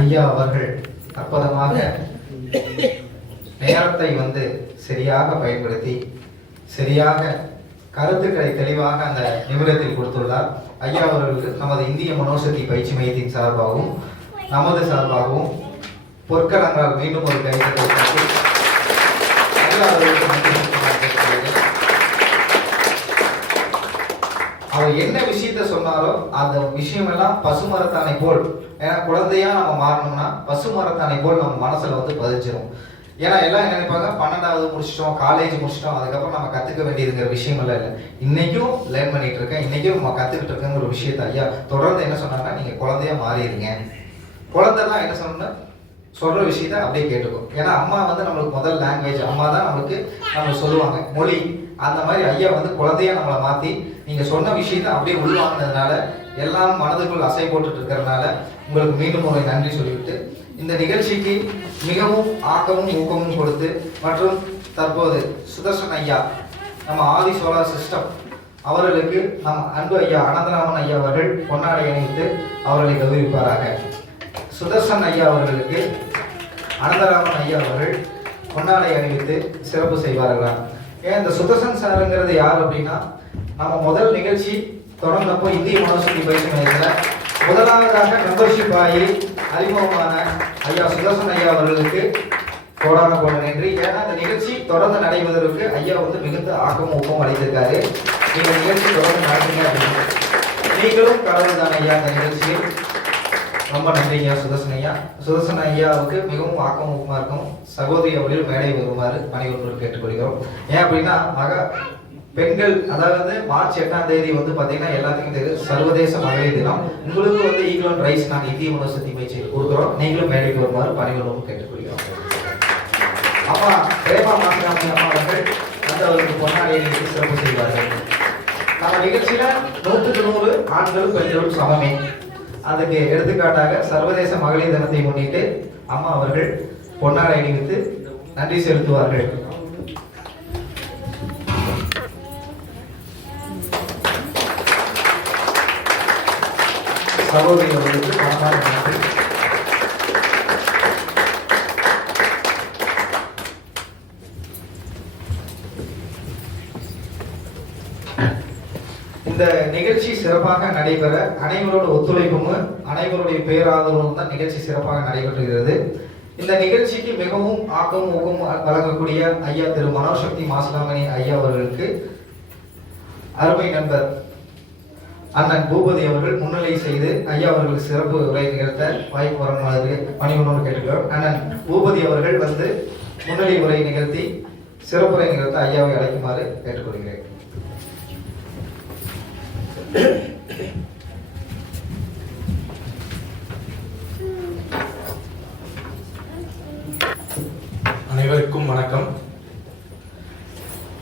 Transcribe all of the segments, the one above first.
ஐயா அவர்கள் அற்புதமாக நேரத்தை சரியாக பயன்படுத்தி சரியாக கருத்துக்களை தெளிவாக அந்த நிமிடத்தில் கொடுத்துள்ளார். ஐயா அவர்களுக்கு நமது இந்திய மனோசக்தி பயிற்சி மையத்தின் சார்பாகவும் நமது சார்பாகவும் பொற்கலங்களால் மீண்டும் ஒரு கைதட்டை அவர் என்ன விஷயத்த சொன்னாரோ அந்த விஷயம் எல்லாம் பசுமரத்தானை போல், ஏன்னா குழந்தையா நம்ம மாறணும்னா பசுமரத்தானை போல் நம்ம மனசுல பதிச்சிடும். ஏன்னா எல்லாம் என்ன நினைப்பாங்க, 12வது முடிச்சிட்டோம், காலேஜ் முடிச்சிட்டோம், அதுக்கப்புறம் நம்ம கத்துக்க வேண்டியதுங்கிற விஷயம் எல்லாம் இல்லை. இன்னைக்கும் லேர்ன் பண்ணிட்டு இருக்கேன், இன்னைக்கும் நம்ம கத்துக்கிட்டு இருக்கேங்கிற ஒரு விஷயத்த ஐயா தொடர்ந்து என்ன சொன்னாங்கன்னா, நீங்க குழந்தையா மாறிடுங்க. குழந்தை தான் என்ன சொன்னா சொல்ற விஷயத்த அப்படியே கேட்டுக்கும். ஏன்னா அம்மா நம்மளுக்கு முதல் லாங்குவேஜ், அம்மா தான் நம்மளுக்கு சொல்லுவாங்க மொழி. அந்த மாதிரி ஐயா குழந்தையா நம்மளை மாத்தி நீங்க சொன்ன விஷயத்த அப்படியே உள்வாங்கினதுனால எல்லாம் மனதுக்குள் அசை போட்டுட்டு இருக்கிறதுனால உங்களுக்கு மீண்டும் ஒரு நன்றி சொல்லிவிட்டு, இந்த நிகழ்ச்சிக்கு மிகவும் ஆக்கமும் ஊக்கமும் கொடுத்து மற்றும் தற்போது சுதர்சன் ஐயா நம்ம ஆதி சோலார் சிஸ்டம் அவர்களுக்கு நம் அன்பு ஐயா அனந்தராமன் ஐயா அவர்கள் பொன்னாடை அணிவித்து அவர்களை கௌரவிப்பாராக. சுதர்சன் ஐயா அவர்களுக்கு அனந்தராமன் ஐயா அவர்கள் பொன்னாடை அணிவித்து சிறப்பு செய்வார்களா. ஏன் இந்த சுதர்சன் சாருங்கிறது யார் அப்படின்னா, நம்ம முதல் நிகழ்ச்சி தொடர்ந்தப்போ இந்திய மனோசக்தி பயிற்சி மையத்தில் முதலாவதாக மெம்பர்ஷிப் ஆகி அறிமுகமான ஐயா சுதர்சன் ஐயா அவர்களுக்கு கோடான கோட நன்றி. ஏன்னா இந்த நிகழ்ச்சி தொடர்ந்து நடைபெறுவதற்கு ஐயா மிகுந்த ஆக்கமும் ஊக்கமும் அளித்திருக்காரு. நீங்க நிகழ்ச்சி தொடர்ந்து நடத்துங்க அப்படின்னு நீங்களும் கடவுள் தான் ஐயா. இந்த நிகழ்ச்சியை ரொம்ப நன்றிங்க சுதர்சன் ஐயா. சுதர்சன் ஐயாவுக்கு மிகவும் ஆக்கம் ஊக்கமா இருக்கும். சகோதரி அவர்கள் மேடை வருமாறு பணிபுரிவோர் கேட்டுக்கொள்கிறோம். ஏன் அப்படின்னா பெண்கள், அதாவது மார்ச் 8ஆம் தேதி பாத்தீங்கன்னா எல்லாத்துக்கும் தெரியும் சர்வதேச மகளிர் தினம். உங்களுக்கு ஈக்குவல் ரைஸ் நாங்கள் இந்திய மனோசக்தி பயிற்சி கொடுக்குறோம். நீங்களும் மேடைக்கு வருமாறு பணிபுரிவோர் கேட்டுக்கொள்கிறோம். அம்மா பிரேமா மாசிராமி அம்மா அவர்கள் அவருக்கு பொன்னாடியை சிறப்பு செய்வார்கள். நம்ம நிகழ்ச்சியில 100க்கு 100 ஆண்களும் பெண்களும் சமமே. அதுக்கு எடுத்துக்காட்டாக சர்வதேச மகளிர் தினத்தை முன்னிட்டு அம்மா அவர்கள் பொன்னாடை அணிவித்து நன்றி செலுத்துவார்கள். சகோதரி அவர்களுக்கு மனமார்ந்த நன்றி. இந்த நிகழ்ச்சி சிறப்பாக நடைபெற அனைவரோட ஒத்துழைப்பும் அனைவருடைய பேராதரவும் தான் நிகழ்ச்சி சிறப்பாக நடைபெறுகிறது. இந்த நிகழ்ச்சிக்கு மிகவும் ஆக்கமும் ஊக்கமும் வழங்கக்கூடிய ஐயா திரு மனோசக்தி மாசிலாமணி ஐயா அவர்களுக்கு அருமை நண்பர் அண்ணன் பூபதி அவர்கள் முன்னிலை செய்து ஐயா அவர்களுக்கு சிறப்பு உரை நிகழ்த்த வாய்ப்பு வருமாறு பணிபுரிவோர் கேட்டுக்கிறோம். அண்ணன் பூபதி அவர்கள் முன்னிலை உரை நிகழ்த்தி சிறப்புரை நிகழ்த்த ஐயாவை அழைக்குமாறு கேட்டுக்கொள்கிறேன். அனைவருக்கும் வணக்கம்.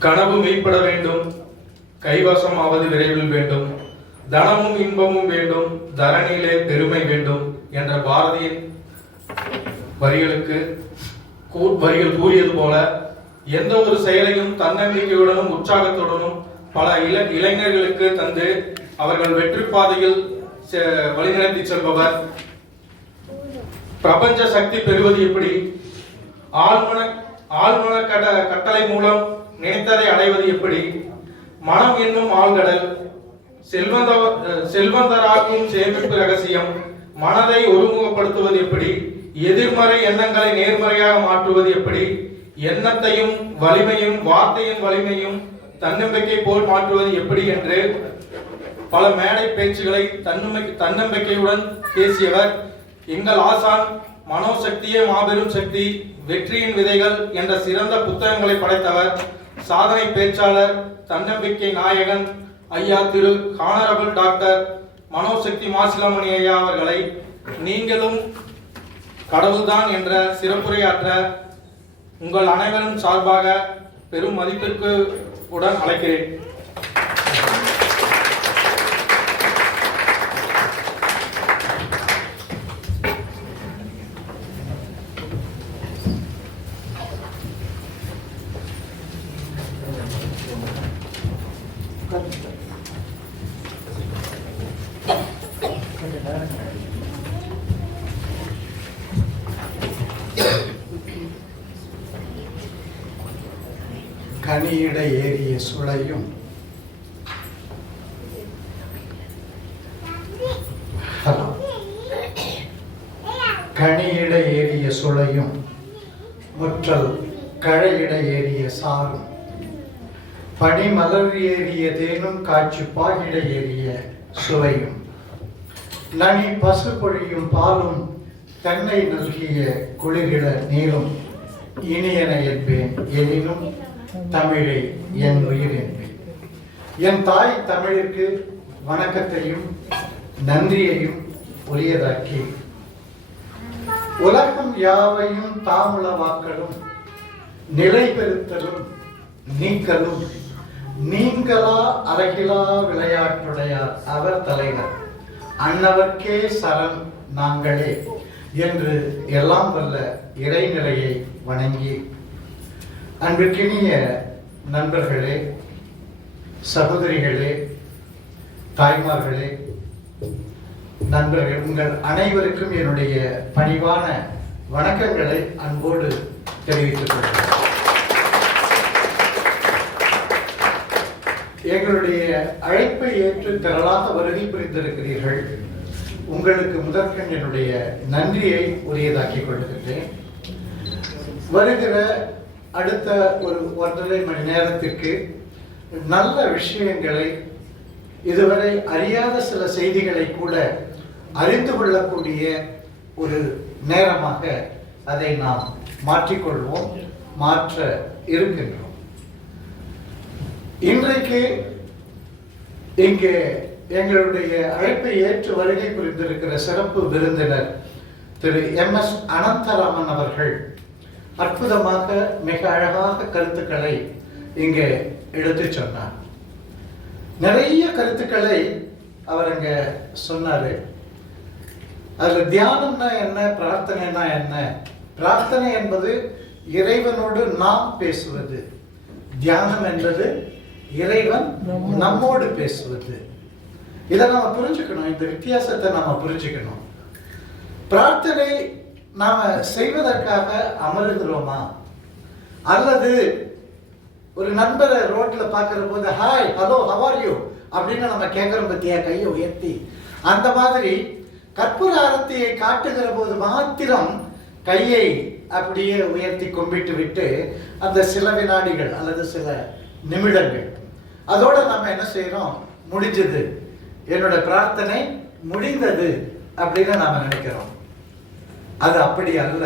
கனவு மெய்ப்பட வேண்டும், கைவசம் ஆவது விரைவில் வேண்டும், தனமும் இன்பமும் வேண்டும், தரணியிலே பெருமை வேண்டும் என்ற பாரதியின் வரிகள் கூறியது போல எந்த ஒரு செயலையும் தன்னம்பிக்கையுடனும் உற்சாகத்துடனும் பல இளைஞர்களுக்கு தந்து அவர்கள் வெற்றி பாதையில் வழிநடத்தி செல்பவர். பிரபஞ்ச சக்தி பெறுவது எப்படி? ஆழ்மன கட்டளை மூலம் நினைத்ததை அடைவது எப்படி? மனம் என்னும் ஆழ்கடல் செல்வந்தராக்கும் சேமிப்பு ரகசியம். மனதை ஒருமுகப்படுத்துவது எப்படி? எதிர்மறை எண்ணங்களை நேர்மறையாக மாற்றுவது எப்படி? எண்ணத்தையும் வலிமையும் வார்த்தையின் வலிமையும் தன்னம்பிக்கை போல் மாற்றுவது எப்படி என்று பல மேடை பேச்சுகளை தன்னம்பிக்கையுடன் பேசியவர் எங்கள் ஆசான். மனோசக்தியே மாபெரும் சக்தி, வெற்றியின் விதைகள் என்ற சிறந்த புத்தகங்களை படைத்தவர். சாதனை பேச்சாளர், தன்னம்பிக்கை நாயகன் ஐயா திரு ஹானரபிள் டாக்டர் மனோசக்தி மாசிலாமணி ஐயா அவர்களை நீங்களும் கடவுள்தான் என்ற சிறப்புரையாற்ற உங்கள் அனைவரும் சார்பாக பெரும் மதிப்பிற்கு உடன் அழைக்கிறேன். கனியிட ஏறிய சுளையும் கனியிட ஏறிய சுளையும் முற்றல் கழையிட ஏறிய சாரும் பனிமலர் ஏறிய தேனும் காட்சி பாகிட ஏறிய சுவையும் நனி பசு பொழியும் பாலும் தென்னை நல்கிய குளிரிட நீரும் இனியன என்பேன் எனினும் தமிழை என் உயிர் என்பேன். என் தாய் தமிழுக்கு வணக்கத்தையும் நன்றியையும் உரியதாக்கி உலகம் யாவையும் தாமுளவாக்களும் நிலை பெறுத்தலும் நீக்கலும் நீங்களா அழகிலா விளையாட்டுடையார் அவர் தலைவர் அன்னவர்க்கே சரண் நாங்களே என்று எல்லாம் வல்ல இறைநிலையை வணங்கி, அன்பிற்கினிய நண்பர்களே, சகோதரிகளே, தாய்மார்களே, நண்பர்கள், உங்கள் அனைவருக்கும் என்னுடைய பணிவான வணக்கங்களை அன்போடு தெரிவித்துக் கொள்கிறேன். எங்களுடைய அழைப்பை ஏற்று திரளாக வருகை புரிந்திருக்கிறீர்கள். உங்களுக்கு முதற்கண் என்னுடைய நன்றியை உரியதாக்கிக் கொள்கிறேன். வருகிற அடுத்த ஒரு 1.5 மணி நேரத்திற்கு நல்ல விஷயங்களை, இதுவரை அறியாத சில செய்திகளை கூட அறிந்து கொள்ளக்கூடிய ஒரு நேரமாக அதை நாம் மாற்றிக்கொள்வோம், மாற்ற இருக்கின்றோம். இன்றைக்கு இங்கே எங்களுடைய அழைப்பை ஏற்று வருகை புரிந்திருக்கிற சிறப்பு விருந்தினர் திரு MS அனந்தராமன் அவர்கள் அற்புதமாக, மிக அழகாக கருத்துக்களை இங்கே எடுத்து சொன்னார். நிறைய கருத்துக்களை அவர் அங்க சொன்னாரு. அதுல தியானம்னா என்ன, பிரார்த்தனைனா என்ன? பிரார்த்தனை என்பது இறைவனோடு நாம் பேசுவது, தியானம் என்பது இறைவன் நம்மோடு பேசுவது. இதை நாம புரிஞ்சுக்கணும், இந்த வித்தியாசத்தை நாம புரிஞ்சுக்கணும். பிரார்த்தனை நாம செய்வதற்காக அமருகிறோமா, அல்லது ஒரு நண்பரை ரோட்ல பாக்குற போது hi, hello, how are you அப்படின்னு நம்ம கேட்கிறோம் பத்தியா, கையை உயர்த்தி. அந்த மாதிரி கற்பூர ஆரத்தியை காட்டுகிற போது மாத்திரம் கையை அப்படியே உயர்த்தி கும்பிட்டு விட்டு அந்த சில வினாடிகள் அல்லது சில நிமிடங்கள், அதோட நம்ம என்ன செய்யறோம், முடிஞ்சது, என்னோட பிரார்த்தனை முடிந்தது அப்படின்னு நாம நினைக்கிறோம். அது அப்படி அல்ல.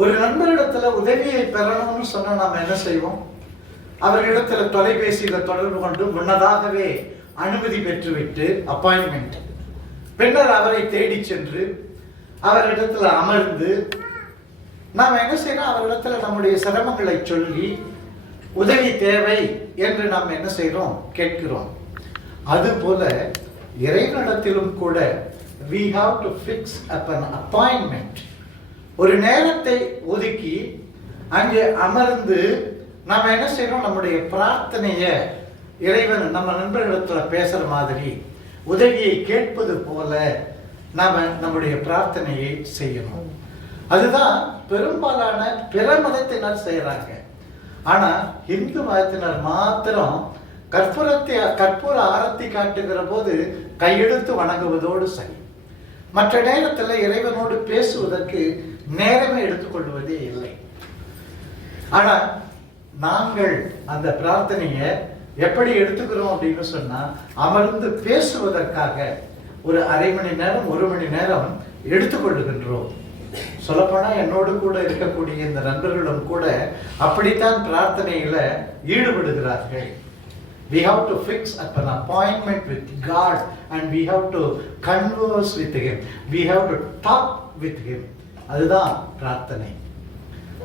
ஒரு நண்பரிடத்துல உதவியை பெறணும்னு சொன்னா நாம என்ன செய்வோம், அவர்களிடத்துல தொலைபேசியில தொடர்பு கொண்டு முன்னதாகவே அனுமதி பெற்றுவிட்டு அப்பாயின்மெண்ட், பின்னர் அவரை தேடி சென்று அவரிடத்துல அமர்ந்து நாம என்ன செய்யறோம், அவரிடத்துல நம்முடைய சிரமங்களை சொல்லி உதவி தேவை என்று நாம் என்ன செய்யறோம், கேட்கிறோம். அதுபோல இறைவனிடத்திலும் கூட we have to fix up an appointment, ஒரு நேரத்தை ஒதுக்கி அங்கே அமர்ந்து நாம என்ன செய்யறோம், நம்முடைய பிரார்த்தனைய இறைவன் நம்ம நண்பர்களிடத்துல பேசுற மாதிரி உதவியை கேட்பது போல நாம நம்முடைய பிரார்த்தனையை செய்யணும். அதுதான் பெரும்பாலான பிற மதத்தினர் செய்யறாங்க. ஆனா இந்து மதத்தினர் மாத்திரம் கற்பூர ஆரத்தி காட்டுகிற போது கையெடுத்து வணங்குவதோடு சரி, மற்ற நேரத்தில் இறைவனோடு பேசுவதற்கு நேரமே எடுத்துக்கொள்வதே இல்லை. ஆனா நாங்கள் அந்த பிரார்த்தனையை எப்படி எடுத்துக்கிறோம் அப்படின்னு சொன்னா, அமர்ந்து பேசுவதற்காக ஒரு அரை மணி நேரம் 1 மணி நேரம் எடுத்துக்கொள்ளுகின்றோம். சொல்லப்போனா என்னோடு கூட இருக்கக்கூடிய இந்த நண்பர்களும் கூட அப்படித்தான் பிரார்த்தனையில ஈடுபடுகிறார்கள். We have to fix up an appointment with God and we have to converse with Him. We have to talk with Him. அதுதான் பிரார்த்தனை.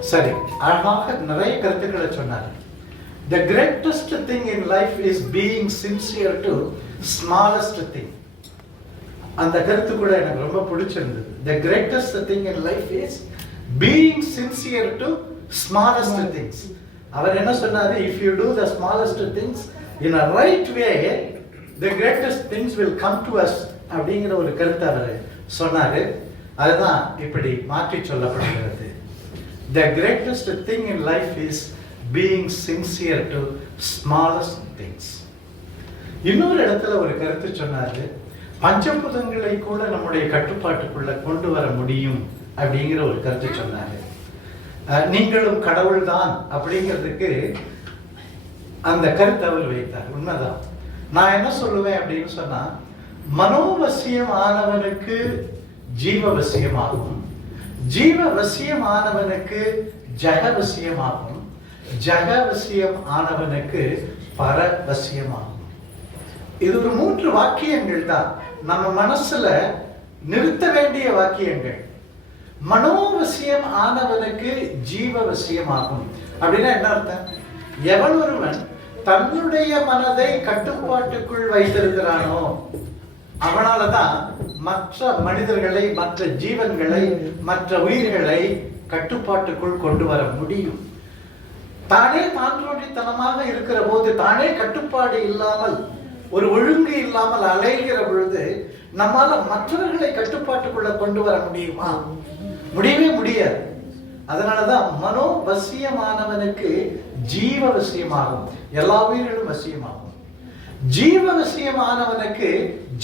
சரி, அழகாக நிறைய கருத்துக்களை சொன்னார். The greatest thing in life is being sincere to smallest thing. அந்த கருத்து கூட எனக்கு ரொம்ப பிடிச்சிருந்தது. The greatest thing in life is being sincere to smallest things. அவர் என்ன சொன்னாரு, if you do the smallest things in a right way, the greatest things will come to us அப்படிங்கிற ஒரு கருத்து அவர் சொன்னாரு. அதுதான் இப்படி மாற்றி சொல்லப்படுகிறது. The greatest thing in life is being sincere to smallest things. இன்னொரு இடத்துல ஒரு கருத்து சொன்னாரு, பஞ்சபூதங்களை கூட நம்முடைய கட்டுப்பாட்டுக்குள்ள கொண்டு வர முடியும் அப்படிங்கிற ஒரு கருத்து சொன்னாரு. நீங்களும் கடவுள் தான் அப்படிங்கிறதுக்கு அந்த கருத்தை அவர் வைத்தார். உண்மைதான். நான் என்ன சொல்லுவேன் அப்படின்னு சொன்னா, மனோவசியம் ஆனவனுக்கு ஜீவவசியமாகும், ஜீவவசியம் ஆனவனுக்கு ஜகவசியமாகும், ஜகவசியம் ஆனவனுக்கு பரவசியமாகும். இது ஒரு 3 வாக்கியங்கள் தான் நம்ம மனசுல நிறுத்த வேண்டிய வாக்கியங்கள். மனோவசியம் ஆனவனுக்கு ஜீவவசியமாகும் அப்படின்னா என்ன அர்த்தம்? எவன் ஒருவன் தன்னுடைய மனதை கட்டுப்பாட்டுக்குள் வைத்திருக்கிறானோ அவனாலதான் மற்ற மனிதர்களை, மற்ற ஜீவன்களை, மற்ற உயிர்களை கட்டுப்பாட்டுக்குள் கொண்டு வர முடியும். தானே தான்றோண்டித்தனமாக இருக்கிற போது, தானே கட்டுப்பாடு இல்லாமல், ஒரு ஒழுங்கு இல்லாமல் அலைகிற பொழுது நம்மால மற்றவர்களை கட்டுப்பாட்டுக்குள்ள கொண்டு வர முடியுமா? முடியவே முடியாது. அதனாலதான் மனோவசியமானவனுக்கு ஜீவவசியமாகும், எல்லா உயிர்களும் வசியமாகும். ஜீவவசியமானவனுக்கு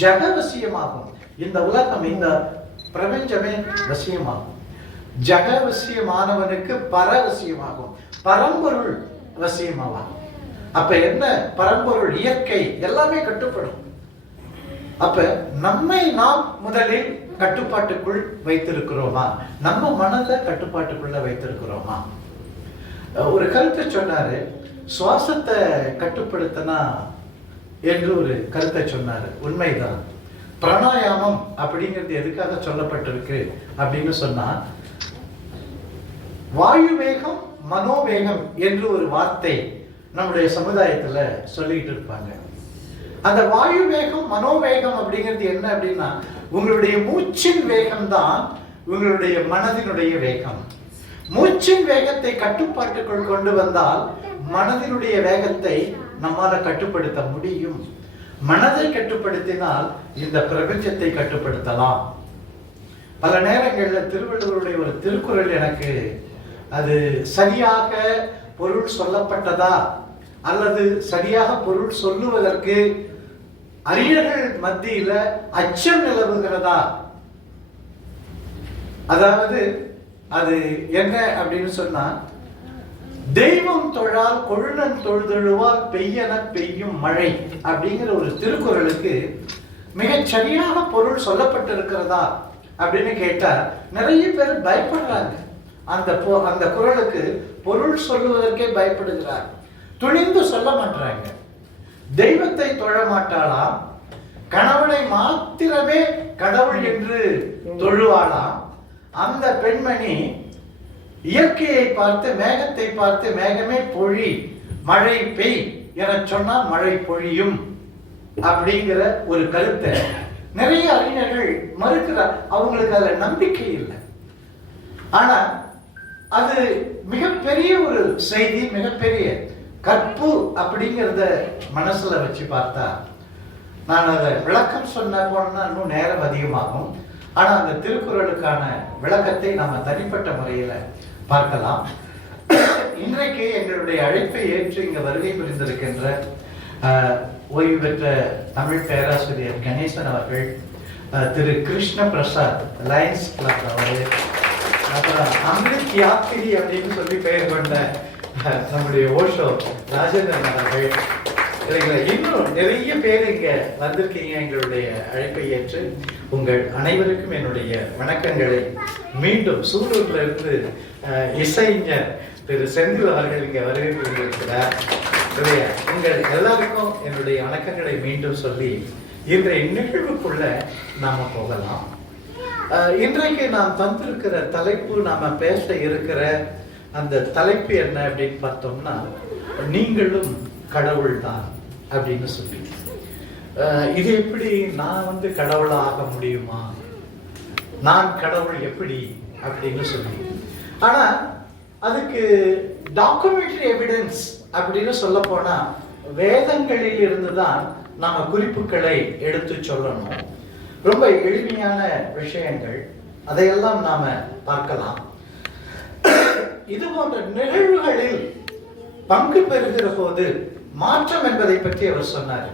ஜகவசியமாகும், இந்த உலகம், இந்த பிரபஞ்சமே வசியமாகும். ஜகவசியமானவனுக்கு பரவசியமாகும், பரம்பொருள் வசியமாகும். அப்ப என்ன? பரம்பொருள், இயற்கை எல்லாமே கட்டுப்படும். அப்ப நம்மை நாம் முதலில் கட்டுப்பாட்டுக்குள் வைத்திருக்கிறோமா? நம்ம மனதை கட்டுப்பாட்டுக்குள்ள வைத்திருக்கிறோமா? ஒரு கருத்தை சொன்னாரு, சுவாசத்தை கட்டுப்படுத்தினா என்று ஒரு கருத்தை சொன்னாரு. உண்மைதான். பிராணாயாமம் அப்படிங்கிறது எதுக்காக சொல்லப்பட்டிருக்கு அப்படின்னு சொன்னா, வாயு வேகம் மனோவேகம் என்று ஒரு வார்த்தை நம்முடைய சமுதாயத்துல சொல்லிட்டு இருப்பாங்க. அந்த வாயு வேகம் மனோவேகம் அப்படிங்கிறது என்ன அப்படின்னா, உங்களுடைய மூச்சின் வேகம் தான் உங்களுடைய மனதினுடைய வேகம். மூச்சின் வேகத்தை கட்டுப்பாட்டுக்குள் கொண்டு வந்தால் மனதினுடைய வேகத்தை நம்மால கட்டுப்படுத்த முடியும். மனதை கட்டுப்படுத்தினால் இந்த பிரபஞ்சத்தை கட்டுப்படுத்தலாம். பல நேரங்களில் திருவள்ளுவருடைய ஒரு திருக்குறள் எனக்கு அது சரியாக பொருள் சொல்லப்பட்டதா அல்லது சரியாக பொருள் சொல்லுவதற்கு அறிஞர்கள் மத்தியில அச்சம் நிலவுகிறதா, அதாவது அது என்ன அப்படின்னு சொன்னா, தெய்வம் தொழால் கொழுநன் தொழுதழுவால் பெய்யன பெய்யும் மழை அப்படிங்கிற ஒரு திருக்குறளுக்கு மிகச் சரியாக பொருள் சொல்லப்பட்டிருக்கிறதா அப்படின்னு கேட்டா நிறைய பேர் பயப்படுறாங்க. அந்த குறளுக்கு பொருள் சொல்லுவதற்கே பயப்படுகிறார், துணிந்து சொல்ல மாட்டாங்க. தெய்வத்தை தொழ மாட்டாளாம், கணவனை மாத்திரமே கடவுள் என்று தொழுவாளாம். அந்த பெண்மணி இயற்கையை பார்த்து, மேகத்தை பார்த்து, மேகமே பொழி மழை பெய் என சொன்னால் மழை பொழியும் அப்படிங்கிற ஒரு கருத்தை நிறைய அறிஞர்கள் மறுக்கிறார். அவங்களுக்கு அதுல நம்பிக்கை இல்லை. ஆனா அது மிகப்பெரிய ஒரு செய்தி, மிகப்பெரிய கற்பு அப்படிங்கிறத மனசுல வச்சு பார்த்தா, நான் அதை விளக்கம் சொன்ன போனா இன்னும் நேரம் அதிகமாகும். ஆனா அந்த திருக்குறளுக்கான விளக்கத்தை நாம தனிப்பட்ட முறையில பார்க்கலாம். இன்றைக்கு எங்களுடைய அழைப்பை ஏற்று இங்க வருகை புரிந்திருக்கின்ற ஓய்வு பெற்ற தமிழ் பேராசிரியர் கணேசன் அவர்கள், திரு கிருஷ்ண பிரசாத் லயன்ஸ் கிளப் அவர்கள், அப்புறம் அமிர்த் யாத்திரி அப்படின்னு சொல்லி பெயர் கொண்ட நம்முடைய ஓஷோ ராஜேந்திரன் அவர்கள், இன்னும் நிறைய பேர் இங்க வந்திருக்கீங்க. எங்களுடைய அழைப்பை ஏற்று உங்கள் அனைவருக்கும் என்னுடைய வணக்கங்களை மீண்டும் சூலூர்ல இருந்து இசைஞர் திரு செந்தில் அவர்கள் இங்க வரவேற்கிறார். உங்கள் எல்லாருக்கும் என்னுடைய வணக்கங்களை மீண்டும் சொல்லி இன்றைய நிகழ்வுக்குள்ள நாம போகலாம். இன்றைக்கு நாம் தந்திருக்கிற தலைப்பு, நாம பேச இருக்கிற அந்த தலைப்பு என்ன அப்படின்னு பார்த்தோம்னா, நீங்களும் கடவுள் தான் அப்படின்னு சொல்லி. இது எப்படி நான் கடவுளா ஆக முடியுமா, நான் கடவுள் எப்படி அப்படின்னு சொல்லி. ஆனா அதுக்கு டாக்குமெண்ட்ரி எவிடன்ஸ் அப்படின்னு சொல்ல போனா வேதங்களில் இருந்துதான் நாம குறிப்புகளை எடுத்து சொல்லணும். ரொம்ப எளிமையான விஷயங்கள், அதையெல்லாம் நாம பார்க்கலாம். இது போன்ற நிகழ்வுகளில் பங்கு பெறுகிற போது மாற்றம் என்பதை பற்றி அவர் சொன்னார்.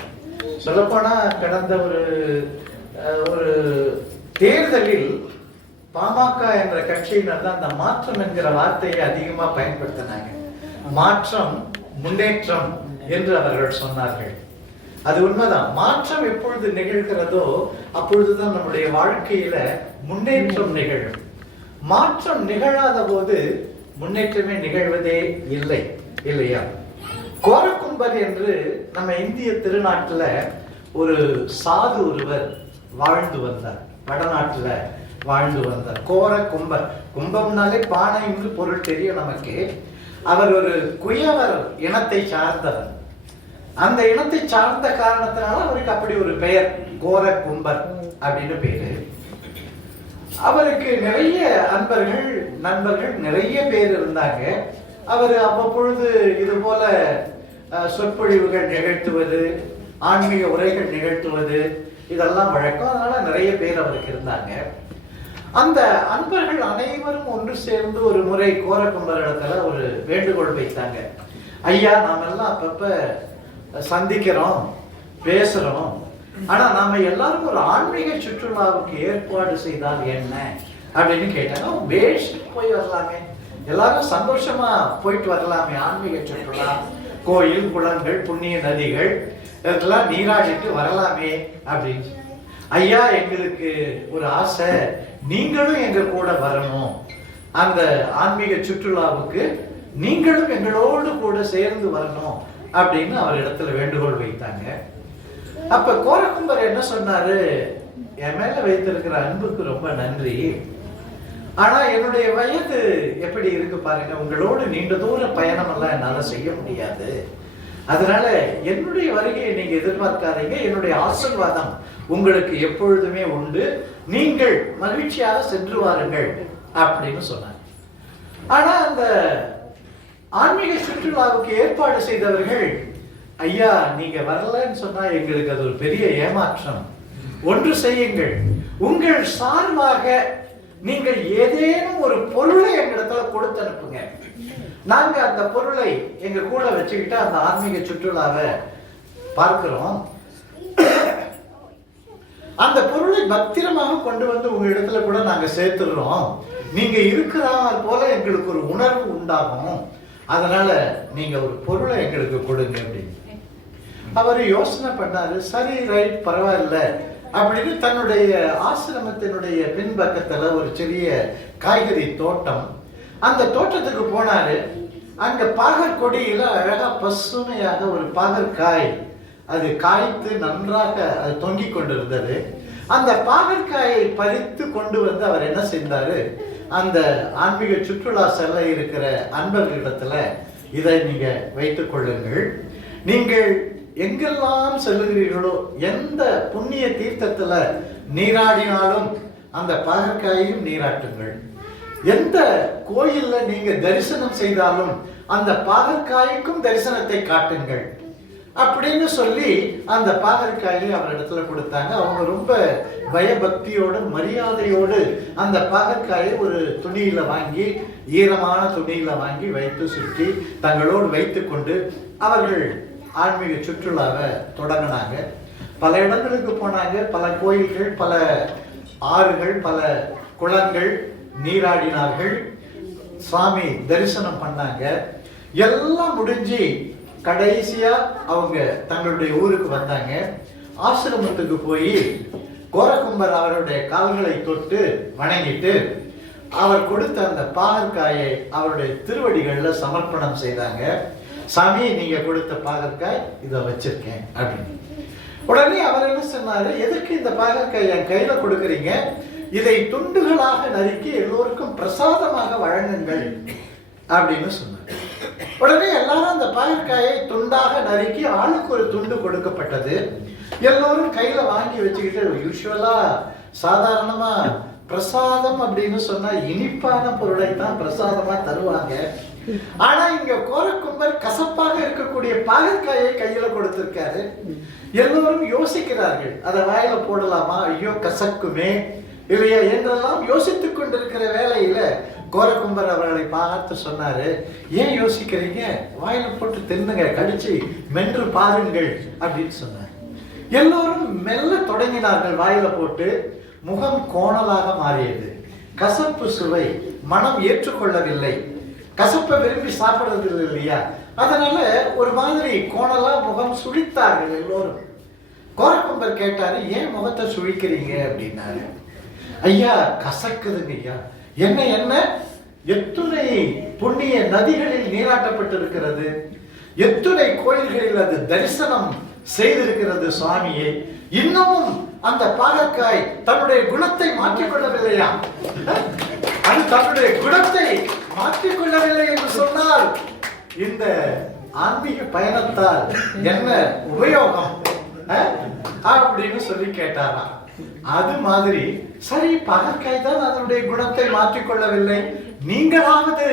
சொல்லப்போனா கடந்த ஒரு தேர்தலில் பாமக என்ற கட்சியினர் தான் அந்த மாற்றம் என்கிற வார்த்தையை அதிகமா பயன்படுத்தினாங்க. மாற்றம், முன்னேற்றம் என்று அவர்கள் சொன்னார்கள். அது உண்மைதான். மாற்றம் எப்பொழுது நிகழ்கிறதோ அப்பொழுதுதான் நம்முடைய வாழ்க்கையில முன்னேற்றம் நிகழும். மாற்றம் நிகழாத போது முன்னேற்றமே நிகழ்வதே இல்லை, இல்லையா? கோரக்கும்பர் என்று நம்ம இந்திய திருநாட்டுல ஒரு சாது ஒருவர் வாழ்ந்து வந்தார். வடநாட்டுல வாழ்ந்து வந்தார். கோரக்கும்பர். கும்பம்னாலே பானை என்று பொருள் தெரியும் நமக்கு. அவர் ஒரு குயவர் இனத்தை சார்ந்தவர். அந்த இனத்தை சார்ந்த காரணத்தினால அவருக்கு அப்படி ஒரு பெயர், கோரக்கும்பர் அப்படின்னு பேரு. அவருக்கு நிறைய அன்பர்கள், நண்பர்கள் நிறைய பேர் இருந்தாங்க. அவர் அவ்வப்பொழுது இது போல சொற்பொழிவுகள் நிகழ்த்துவது, ஆன்மீக உரைகள் நிகழ்த்துவது, இதெல்லாம் வழக்கம். அதனால நிறைய பேர் அவருக்கு இருந்தாங்க. அந்த அன்பர்கள் அனைவரும் ஒன்று சேர்ந்து ஒரு முறை கோரக்கும்பர் இடத்துல ஒரு வேண்டுகோள் வைத்தாங்க. ஐயா, நாம எல்லாம் அப்பப்ப சந்திக்கிறோம், பேசுறோம், ஆனா நாம எல்லாரும் ஒரு ஆன்மீக சுற்றுலாவுக்கு ஏற்பாடு செய்தால் என்ன அப்படின்னு கேட்டாங்க. பேஷ், போய் வரலாமே, எல்லாரும் சந்தோஷமா போயிட்டு வரலாமே, ஆன்மீக சுற்றுலா, கோயில், குளங்கள், புண்ணிய நதிகள் இதெல்லாம் நீராடிட்டு வரலாமே அப்படின்னு. ஐயா, எங்களுக்கு ஒரு ஆசை, நீங்களும் எங்க கூட வரணும், அந்த ஆன்மீக சுற்றுலாவுக்கு நீங்களும் எங்களோடு கூட சேர்ந்து வரணும் அப்படின்னு அவர் இடத்துல வேண்டுகோள் வைத்தாங்க. அப்ப கோரக்கும்பர் என்ன சொன்னாரு, என் மேல வைத்திருக்கிற அன்புக்கு ரொம்ப நன்றி, ஆனா என்னுடைய வயது எப்படி இருக்கு பாருங்க, உங்களோடு நீண்ட தூர பயணம் எல்லாம் என்னால செய்ய முடியாது, அதனால என்னுடைய வருகையை நீங்க எதிர்பார்க்காதீங்க, என்னுடைய ஆசீர்வாதம் உங்களுக்கு எப்பொழுதுமே உண்டு, நீங்கள் மகிழ்ச்சியாக சென்று வாருங்கள் அப்படின்னு சொன்னார். ஆனா அந்த ஆன்மீக சுற்றுலாவுக்கு ஏற்பாடு செய்தவர்கள், ஐயா நீங்க வரலன்னு சொன்னா எங்களுக்கு அது ஒரு பெரிய ஏமாற்றம், ஒன்று செய்யுங்கள், உங்கள் சார்பாக நீங்கள் ஏதேனும் ஒரு பொருளை எங்களிடத்துல கொடுத்து அனுப்புங்க, நாங்க அந்த பொருளை எங்க கூட வச்சுக்கிட்டு அந்த ஆன்மீக சுற்றுலாவை பார்க்கிறோம், அந்த பொருளை பத்திரமாக கொண்டு வந்து உங்க இடத்துல கூட நாங்க சேர்த்துடுறோம், நீங்க இருக்கிறால் போல எங்களுக்கு ஒரு உணர்வு உண்டாகும், அதனால நீங்க ஒரு பொருளை எங்களுக்கு கொடுங்க அப்படின்னு. அவர் யோசனை பண்ணாரு. சரி, ரைட், பரவாயில்ல அப்படின்னு தன்னுடைய ஆசிரமத்தினுடைய பின்பக்கத்துல ஒரு சிறிய காய்கறி தோட்டம், அந்த தோட்டத்துக்கு போனாரு. அங்க பாகற் கொடியில அழகா பசுமையாக ஒரு பாகற்காய் அது காய்த்து நன்றாக அது தொங்கிக் கொண்டிருந்தது. அந்த பாகற்காயை பறித்து கொண்டு வந்து அவர் என்ன செய்தாரு, அந்த ஆன்மீக சுற்றுலா செல்ல இருக்கிற அன்பர்களிடத்துல இதை நீங்க வைத்துக் கொள்ளுங்கள், நீங்கள் எங்கெல்லாம் செல்லுகிறீர்களோ, எந்த புண்ணிய தீர்த்தத்துல நீராடினாலும் அந்த பாகற்காயையும் நீராட்டுங்கள், எந்த கோயில்ல நீங்க தரிசனம் செய்தாலும் அந்த பாகற்காய்க்கும் தரிசனத்தை காட்டுங்கள் அப்படின்னு சொல்லி அந்த பாகற்காயை அவர் இடத்துல கொடுத்தாங்க. அவங்க ரொம்ப பயபக்தியோடு மரியாதையோடு அந்த பாகற்காயை ஒரு துணியில வாங்கி, ஈரமான துணியில வாங்கி வைத்து சுற்றி தங்களோடு வைத்து கொண்டு அவர்கள் ஆன்மீக சுற்றுலாவை தொடங்கினாங்க. பல இடங்களுக்கு போனாங்க, பல கோயில்கள், பல ஆறுகள், பல குளங்கள் நீராடினார்கள், சாமி தரிசனம் பண்ணாங்க. எல்லாம் முடிஞ்சு கடைசியா அவங்க தங்களுடைய ஊருக்கு வந்தாங்க. ஆசிரமத்துக்கு போய் கோரக்கும்பர் அவருடைய கால்களை தொட்டு வணங்கிட்டு அவர் கொடுத்த அந்த பாகற்காயை அவருடைய திருவடிகள்ல சமர்ப்பணம் செய்தாங்க. சாமி, நீங்க கொடுத்த பாகற்காய் இதை வச்சிருக்கேன் அப்படின்னு. உடனே அவர் என்ன சொன்னாரு, எதுக்கு இந்த பாகற்காய் என் கையில கொடுக்குறீங்க, இதை துண்டுகளாக நறுக்கி எல்லோருக்கும் பிரசாதமாக வழங்குங்கள் அப்படின்னு சொன்னார். உடனே எல்லாரும் அந்த பாகற்காயை துண்டாக நறுக்கி ஆளுக்கு ஒரு துண்டு கொடுக்கப்பட்டது. எல்லோரும் கையில வாங்கி வச்சுக்கிட்டு, யூஸ்வலா சாதாரணமா பிரசாதம் அப்படின்னு சொன்னா இனிப்பான பொருளை தான் பிரசாதமா தருவாங்க. ஆனா இங்க கோரக்கும்பர் கசப்பாக இருக்கக்கூடிய பாகற்காயை கையில கொடுத்திருக்காரு. எல்லோரும் யோசிக்கிறார்கள், அதை வாயில போடலாமா, ஐயோ கசக்குமே இல்லையா என்றெல்லாம் யோசித்துக் கொண்டிருக்கிற வேளையில கோரக்கும்பர் அவர்களை பார்த்து சொன்னாரு, ஏன் யோசிக்கிறீங்க, வாயில போட்டு தின்னுங்க, கடிச்சு மென்று பாருங்கள் அப்படின்னு சொன்னார். எல்லோரும் மெல்ல தொடங்கினார்கள். வாயில போட்டு முகம் கோணலாக மாறியது. கசப்பு சுவை மனம் ஏற்றுக்கொள்ளவில்லை. கசப்பை விரும்பி சாப்பிடுறது இல்லை இல்லையா, அதனால ஒரு மாதிரி கோணலா முகம் சுழித்தார்கள் எல்லோரும். கோரக்கும்பர் கேட்டாரு, ஏன் முகத்தை சுழிக்கிறீங்க அப்படின்னாரு. ஐயா கசக்குதுங்க ஐயா. என்ன என்ன, எத்துணை புண்ணிய நதிகளில் நீராட்டப்பட்டிருக்கிறது, எத்துணை கோயில்களில் அது தரிசனம் செய்திருக்கிறது சுவாமியே, இன்னமும் அந்த பாகற்காய் தன்னுடைய குணத்தை மாற்றிக்கொள்ளவில்லையா? அது தன்னுடைய குணத்தை மாற்றிக்கொள்ளவில்லை என்று சொன்னால் இந்த ஆன்மீக பயணத்தால் என்ன உபயோகம் அப்படின்னு சொல்லி கேட்டாராம். அது மாதிரி சரி, பாகற்காய் தான் அதனுடைய குணத்தை மாற்றிக்கொள்ளவில்லை, நீங்களாவது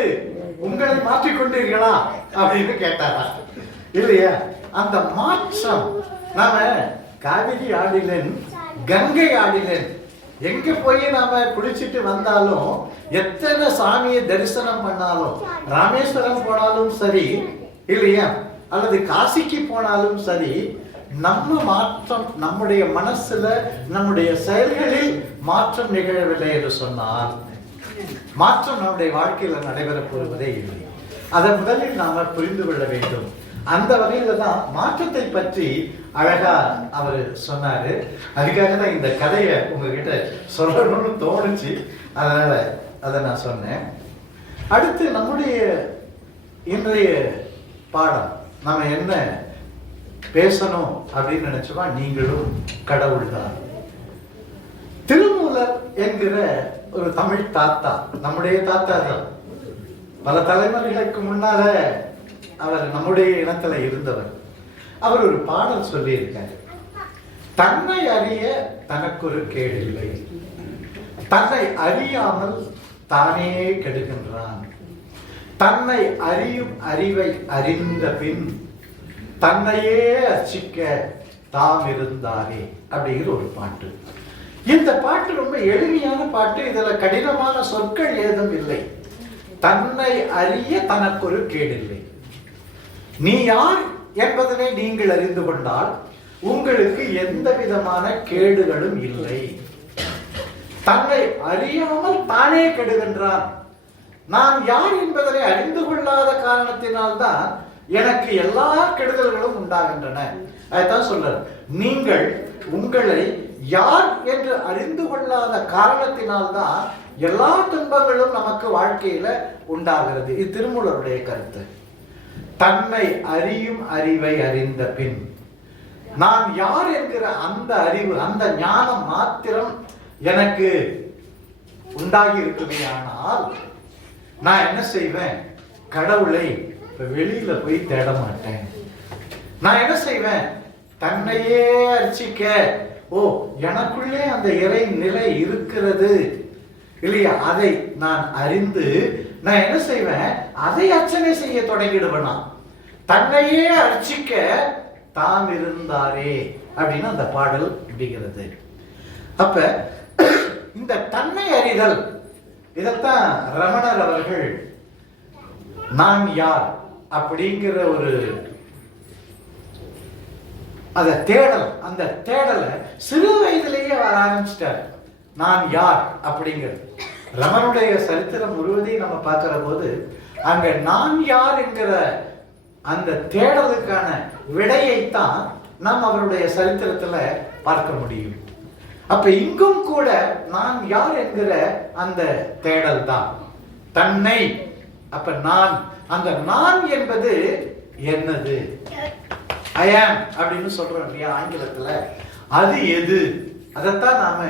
உங்களை மாற்றிக்கொண்டீர்களா அப்படின்னு கேட்டாரா இல்லையா? அந்த மாற்றம், நாம காவிரி ஆடிலன், கங்கை ஆடிலன், எங்க போய் நாம குளிச்சுட்டு வந்தாலும், எத்தனை சாமியை தரிசனம் பண்ணாலும், ராமேஸ்வரம் போனாலும் சரி இல்லையா, அல்லது காசிக்கு போனாலும் சரி, நம்ம மாற்றம் நம்முடைய மனசுல நம்முடைய செயல்களில் மாற்றம் நிகழவில்லை என்று சொன்னால் மாற்றம் நம்முடைய வாழ்க்கையில நடைபெறப் போவதே இல்லை. அதை முதலில் நாம புரிந்து கொள்ள வேண்டும். அந்த வகையில தான் மாற்றத்தை பற்றி அழகா அவர் சொன்னாரு. அதுக்காக தான் இந்த கதையை உங்ககிட்ட சொல்லணும்னு தோணுச்சு, அதனால அதை நான் சொன்னேன். அடுத்து நம்முடைய இன்றைய பாடம் நம்ம என்ன பேசணும் அப்படின்னு நினைச்சோமா, நீங்களும் கடவுள் தான். திருமூலர் என்கிற ஒரு தமிழ் தாத்தா, நம்முடைய தாத்தா தான், பல தலைமுறைகளுக்கு முன்னால அவர் நம்முடைய இனத்துல இருந்தவர். அவர் ஒரு பாடல் சொல்லி இருக்காரு, தன்னை அறிய தனக்கு ஒரு கேடில்லை, தன்னை அறியாமல் தானே கெடுகின்றான், தன்னை அறியும் அறிவை அறிந்த பின் தன்னையே அர்ச்சிக்க தாம் இருந்தாரே அப்படிங்கிற ஒரு பாட்டு. இந்த பாட்டு ரொம்ப எளிமையான பாட்டு, இதுல கடினமான சொற்கள் ஏதும் இல்லை. தன்னை அறிய தனக்கு ஒரு கேடில்லை. நீ யார் என்பதனை நீங்கள் அறிந்து கொண்டால் உங்களுக்கு எந்த விதமான கேடுகளும் இல்லை. தன்னை அறியாமல் தானே கெடுகின்றான். நான் யார் என்பதனை அறிந்து கொள்ளாத காரணத்தினால்தான் எனக்கு எல்லா கெடுதல்களும் உண்டாகின்றன. அதைத்தான் சொல்றார், நீங்கள் உங்களை யார் என்று அறிந்து கொள்ளாத காரணத்தினால்தான் எல்லா துன்பங்களும் நமக்கு வாழ்க்கையில உண்டாகிறது. இது திருமூலருடைய கருத்து. தன்னை அறியும் அறிவை அறிந்த பின், நான் யார் என்கிற அந்த அறிவு, அந்த ஞானம் மாத்திரம் எனக்கு உண்டாகி இருக்குமே, ஆனால் நான் என்ன செய்வேன், கடவுளை வெளியில போய் தேட மாட்டேன். நான் என்ன செய்வேன், தன்னையே அர்ச்சிக்க, ஓ எனக்குள்ளே அந்த இறை நிலை இருக்கிறது இல்லையா, அதை நான் அறிந்து நான் என்ன செய்வேன், அதை அர்ச்சனை செய்ய தொடங்கிடுவேனா. தன்னையே அர்ச்சிக்க தாம் இருந்தாரே அப்படின்னு அந்த பாடல் முடிகிறது. அப்ப இந்த தன்னை அறிதல், இதத்தான் ரமணர் அவர்கள் நான் யார் அப்படிங்கிற ஒரு தேடல், அந்த தேடலை சிறு வயதிலேயே வர ஆரம்பிச்சிட்டார். நான் யார் அப்படிங்கிறது ரமனுடைய சரித்திரம் முழுவதையும் நம்ம பார்க்கிற போது அங்க நான் யார் என்கிற அந்த தேடலுக்கான விடையைத்தான் நாம் அவருடைய சரித்திரத்துல பார்க்க முடியும். அப்ப இங்கும் கூட நான் யார் என்கிற அந்த தேடல் தான் தன்னை. அப்ப நான், அந்த நான் என்பது என்னது, ஐ ஆம் அப்படின்னு சொல்றோம் இல்லையா ஆங்கிலத்துல, அது எது, அதைத்தான் நாம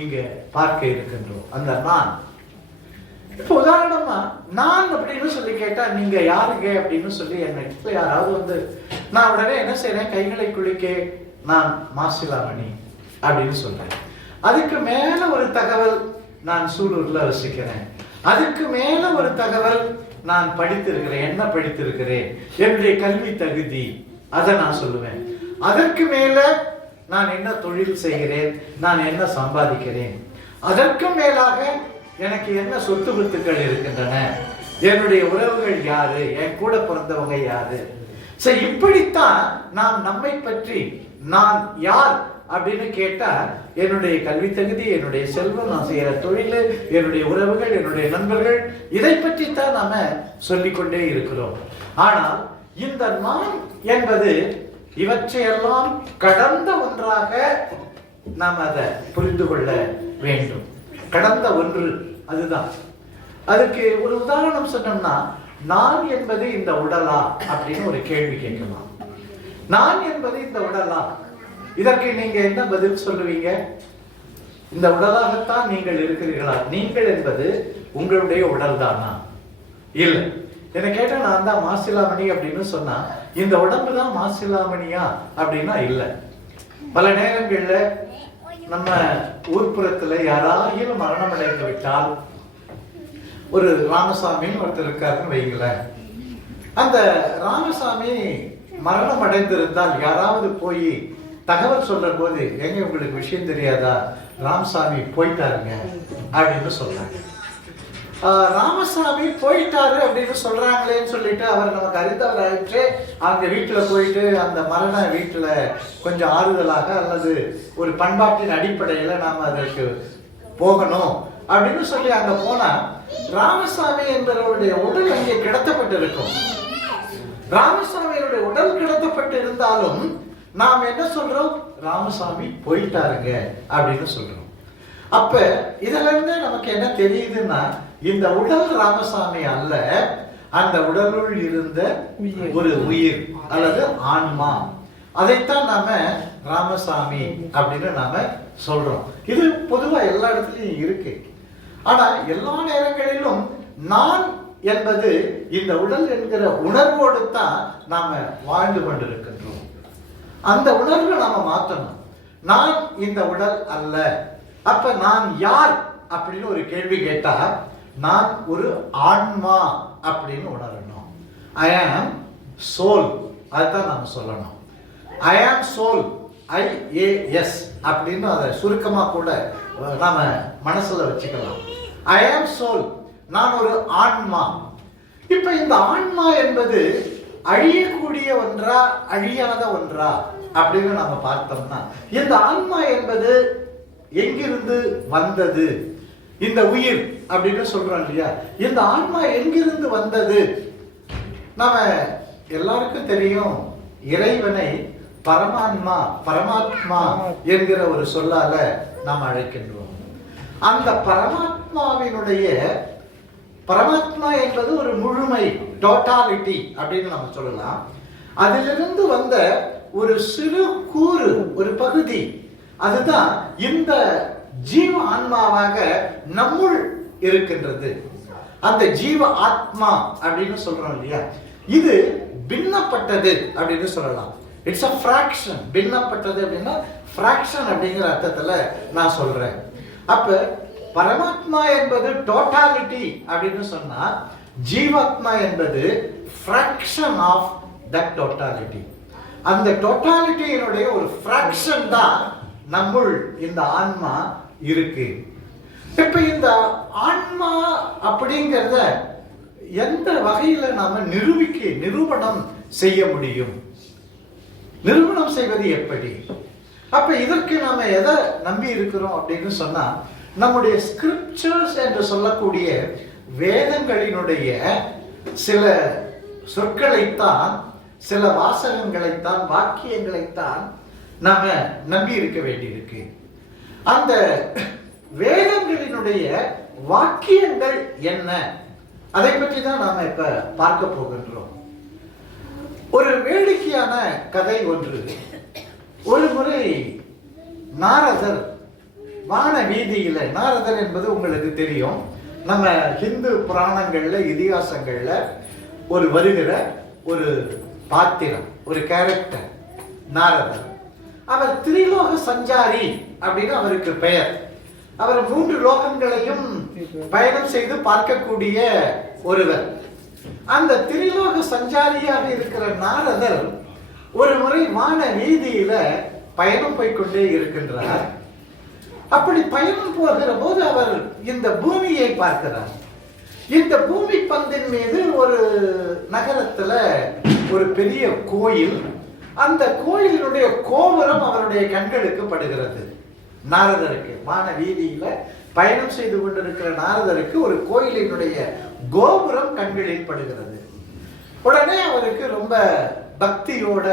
இங்க பார்க்க இருக்கின்றோம். அந்த நான், இப்ப உதாரணமா நான் அப்படின்னு சொல்லி கேட்டா நீங்க யாருங்க அப்படின்னு சொல்லி என்ன யாராவது வந்து, நான் உடனே என்ன செய்யறேன், கைகளை குளிக்க நான் மாசிலாமணி அப்படின்னு சொல்றேன். அதுக்கு மேல ஒரு தகவல், நான் சூலூர்ல வசிக்கிறேன். அதுக்கு மேல ஒரு தகவல், நான் படித்திருக்கிறேன், என்ன படித்திருக்கிறேன், என்னுடைய கல்வி தகுதி, அதை நான் சொல்லுவேன். அதற்கு மேல நான் என்ன தொழில் செய்கிறேன், நான் என்ன சம்பாதிக்கிறேன். அதற்கு மேலாக எனக்கு என்ன சொத்து சொத்துக்கள் இருக்கின்றன, என்னுடைய உறவுகள் யாரு, என் கூட பிறந்தவங்க யாரு. சரி, இப்படித்தான் நாம் நம்மை பற்றி நான் யார் அப்படின்னு கேட்டா என்னுடைய கல்வி தகுதி, என்னுடைய செல்வம், நான் செய்யற தொழில், என்னுடைய உறவுகள், என்னுடைய நண்பர்கள், இதை பற்றித்தான் நாம சொல்லிக்கொண்டே இருக்கிறோம். ஆனால் இந்த நான் என்பது இவற்றையெல்லாம் கடந்த ஒன்றாக நாம் அதை புரிந்து கொள்ள வேண்டும். கடந்த ஒன்று அதுதான். அதுக்கு ஒரு உதாரணம் சொன்னோம்னா, நான் என்பது இந்த உடலா அப்படின்னு ஒரு கேள்வி கேட்கலாம். நான் என்பது இந்த உடலா, இதற்கு நீங்க என்ன பதில் சொல்லுவீங்க? இந்த உடலாகத்தான் நீங்கள் இருக்கிறீர்களா? நீங்கள் என்பது உங்களுடைய உடல் தானா? இல்லை. என்ன கேட்டா நான் தான் மாசிலாமணி அப்படின்னு சொன்னா இந்த உடம்பு தான் மாசிலாமணியா அப்படின்னா இல்லை. பல நேரங்கள்ல நம்ம ஊர்ப்புறத்துல யாராயிலும் மரணம் அடைந்து விட்டால், ஒரு ராமசாமின்னு ஒருத்தர் இருக்காருன்னு வைங்களேன், அந்த ராமசாமி மரணம் அடைந்திருந்தால் யாராவது போய் தகவல் சொல்ற போது, எங்க உங்களுக்கு விஷயம் தெரியாதா, ராமசாமி போயிட்டாருங்க அப்படின்னு சொல்றாங்க. ராமசாமி போயிட்டாரு அப்படின்னு சொல்றாங்களேன்னு சொல்லிட்டு அவர் நமக்கு அறிந்தவர் ஆயிடுச்சு. அவங்க வீட்டுல போயிட்டு அந்த மரண வீட்டுல கொஞ்சம் ஆறுதலாக அல்லது ஒரு பண்பாட்டின் அடிப்படையில நாம அதற்கு போகணும் அப்படின்னு சொல்லி அங்க போனா ராமசாமி என்பவருடைய உடல் அங்கே கிடத்தப்பட்டு இருக்கும். ராமசாமியுடைய உடல் கிடத்தப்பட்டு இருந்தாலும் நாம் என்ன சொல்றோம்? ராமசாமி போயிட்டாருங்க அப்படின்னு சொல்றோம். அப்ப இதுல இருந்து நமக்கு என்ன தெரியுதுன்னா, இந்த உடல் ராமசாமி அல்ல, அந்த உடலுள் இருந்த ஒரு உயிர் அல்லது ஆன்மா, அதைத்தான் நாம ராமசாமி அப்படின்னு நாம சொல்றோம். இது பொதுவா எல்லா இடத்துலயும் இருக்கு. ஆனா எல்லா நேரங்களிலும் நான் என்பது இந்த உடல் என்கிற உணர்வோடு தான் நாம வாழ்ந்து கொண்டிருக்கின்றோம். அந்த உணர்வை நாம மாற்றணும். நான் இந்த உடல் அல்ல. அப்ப நான் யார் அப்படின்னு ஒரு கேள்வி கேட்டா, நான் ஒரு ஆன்மா அப்படின்னு உணரணும். ஐ ஆம் சோல், அதுதான் நாம சொல்லணும். ஐ ஆம் சோல், IAS அப்படின்னு அதை சுருக்கமா கூட நாம மனசுல வச்சுக்கலாம். ஐ ஆம் சோல், நான் ஒரு ஆன்மா. இப்ப இந்த ஆன்மா என்பது அழியக்கூடிய ஒன்றா அழியாத ஒன்றா அப்படின்னு நாம பார்த்தோம்னா, இந்த ஆன்மா என்பது எங்கிருந்து வந்தது? இந்த உயிர் அப்படின்னு சொல்றோம் இல்லையா, இந்த ஆன்மா எங்கிருந்து வந்தது? நாம எல்லாருக்கும் தெரியும், இறைவனை பரமான்மா, பரமாத்மா என்கிற ஒரு சொல்லால நாம் அழைக்கின்றோம். அந்த பரமாத்மாவினுடைய, பரமாத்மா என்பது ஒரு முழுமை, டோட்டாலிட்டி அப்படின்னு நம்ம சொல்லலாம். அதிலிருந்து வந்த ஒரு சிறு கூறு, ஒரு பகுதி, அதுதான் இந்த ஜீவ ஆன்மாவாக நம்முள் இருக்கின்றது. அந்த ஜீவ ஆத்மா அப்படின்னு சொல்றோம் இல்லையா, இது பின்னப்பட்டது அப்படின்னு சொல்லலாம். It's a fraction. பின்னப்பட்டது அப்படின்னா fraction அப்படிங்கிற அர்த்தத்துல நான் சொல்றேன். அப்ப பரமாத்மா என்பது டோட்டாலிட்டி அப்படின்னு சொன்னா, ஜீவாத்மா என்பது fraction of that totality. அந்த டோட்டாலிட்டியினுடைய ஒரு fraction தான் நம்முள் இந்த ஆன்மா இருக்கு. இப்ப இந்த ஆன்மா அப்படிங்கிறத எந்த வகையில நாம நிரூபணம் செய்ய முடியும்? நிரூபணம் செய்வது எப்படி? அப்ப இதற்கு நாம எதை நம்பி இருக்கிறோம் அப்படின்னு சொன்னா, நம்முடைய ஸ்கிரிப்சர்ஸ் என்று சொல்லக்கூடிய வேதங்களினுடைய சில சொற்களைத்தான், சில வாசகங்களைத்தான், வாக்கியங்களைத்தான் நாம நம்பி இருக்க வேண்டியிருக்கு. அந்த வேதங்களினுடைய வாக்கியங்கள் என்ன, அதை பற்றி தான் நாம இப்ப பார்க்க போகின்றோம். ஒரு வேடிக்கையான கதை ஒன்று. ஒரு முறை நாரதர் வான வீதியில, நாரதர் என்பது உங்களுக்கு தெரியும், நம்ம ஹிந்து புராணங்கள்ல, இதிகாசங்கள்ல ஒரு வருகிற ஒரு பாத்திரம், ஒரு கேரக்டர் நாரதர். அவர் திரிலோக சஞ்சாரி அப்படின்னு அவருக்கு பெயர். அவர் 3 லோகங்களையும் பயணம் செய்து பார்க்கக்கூடிய ஒருவர். அந்த திரிலோக சஞ்சாரியாக இருக்கிற நாரதர் ஒரு முறை வான வீதியில பயணம் போய்கொண்டே இருக்கின்றார். அப்படி பயணம் போகிற போது அவர் இந்த பூமியை பார்க்கிறார். இந்த பூமி பந்தின் மீது ஒரு நகரத்துல ஒரு பெரிய கோயில், அந்த கோயிலினுடைய கோபுரம் அவருடைய கண்களுக்கு படுகிறது. நாரதருக்கு வான வீதியில பயணம் செய்து கொண்டிருக்கிற நாரதருக்கு ஒரு கோயிலினுடைய கோபுரம் கண்களில் படுகிறது. உடனே அவருக்கு ரொம்ப பக்தியோட,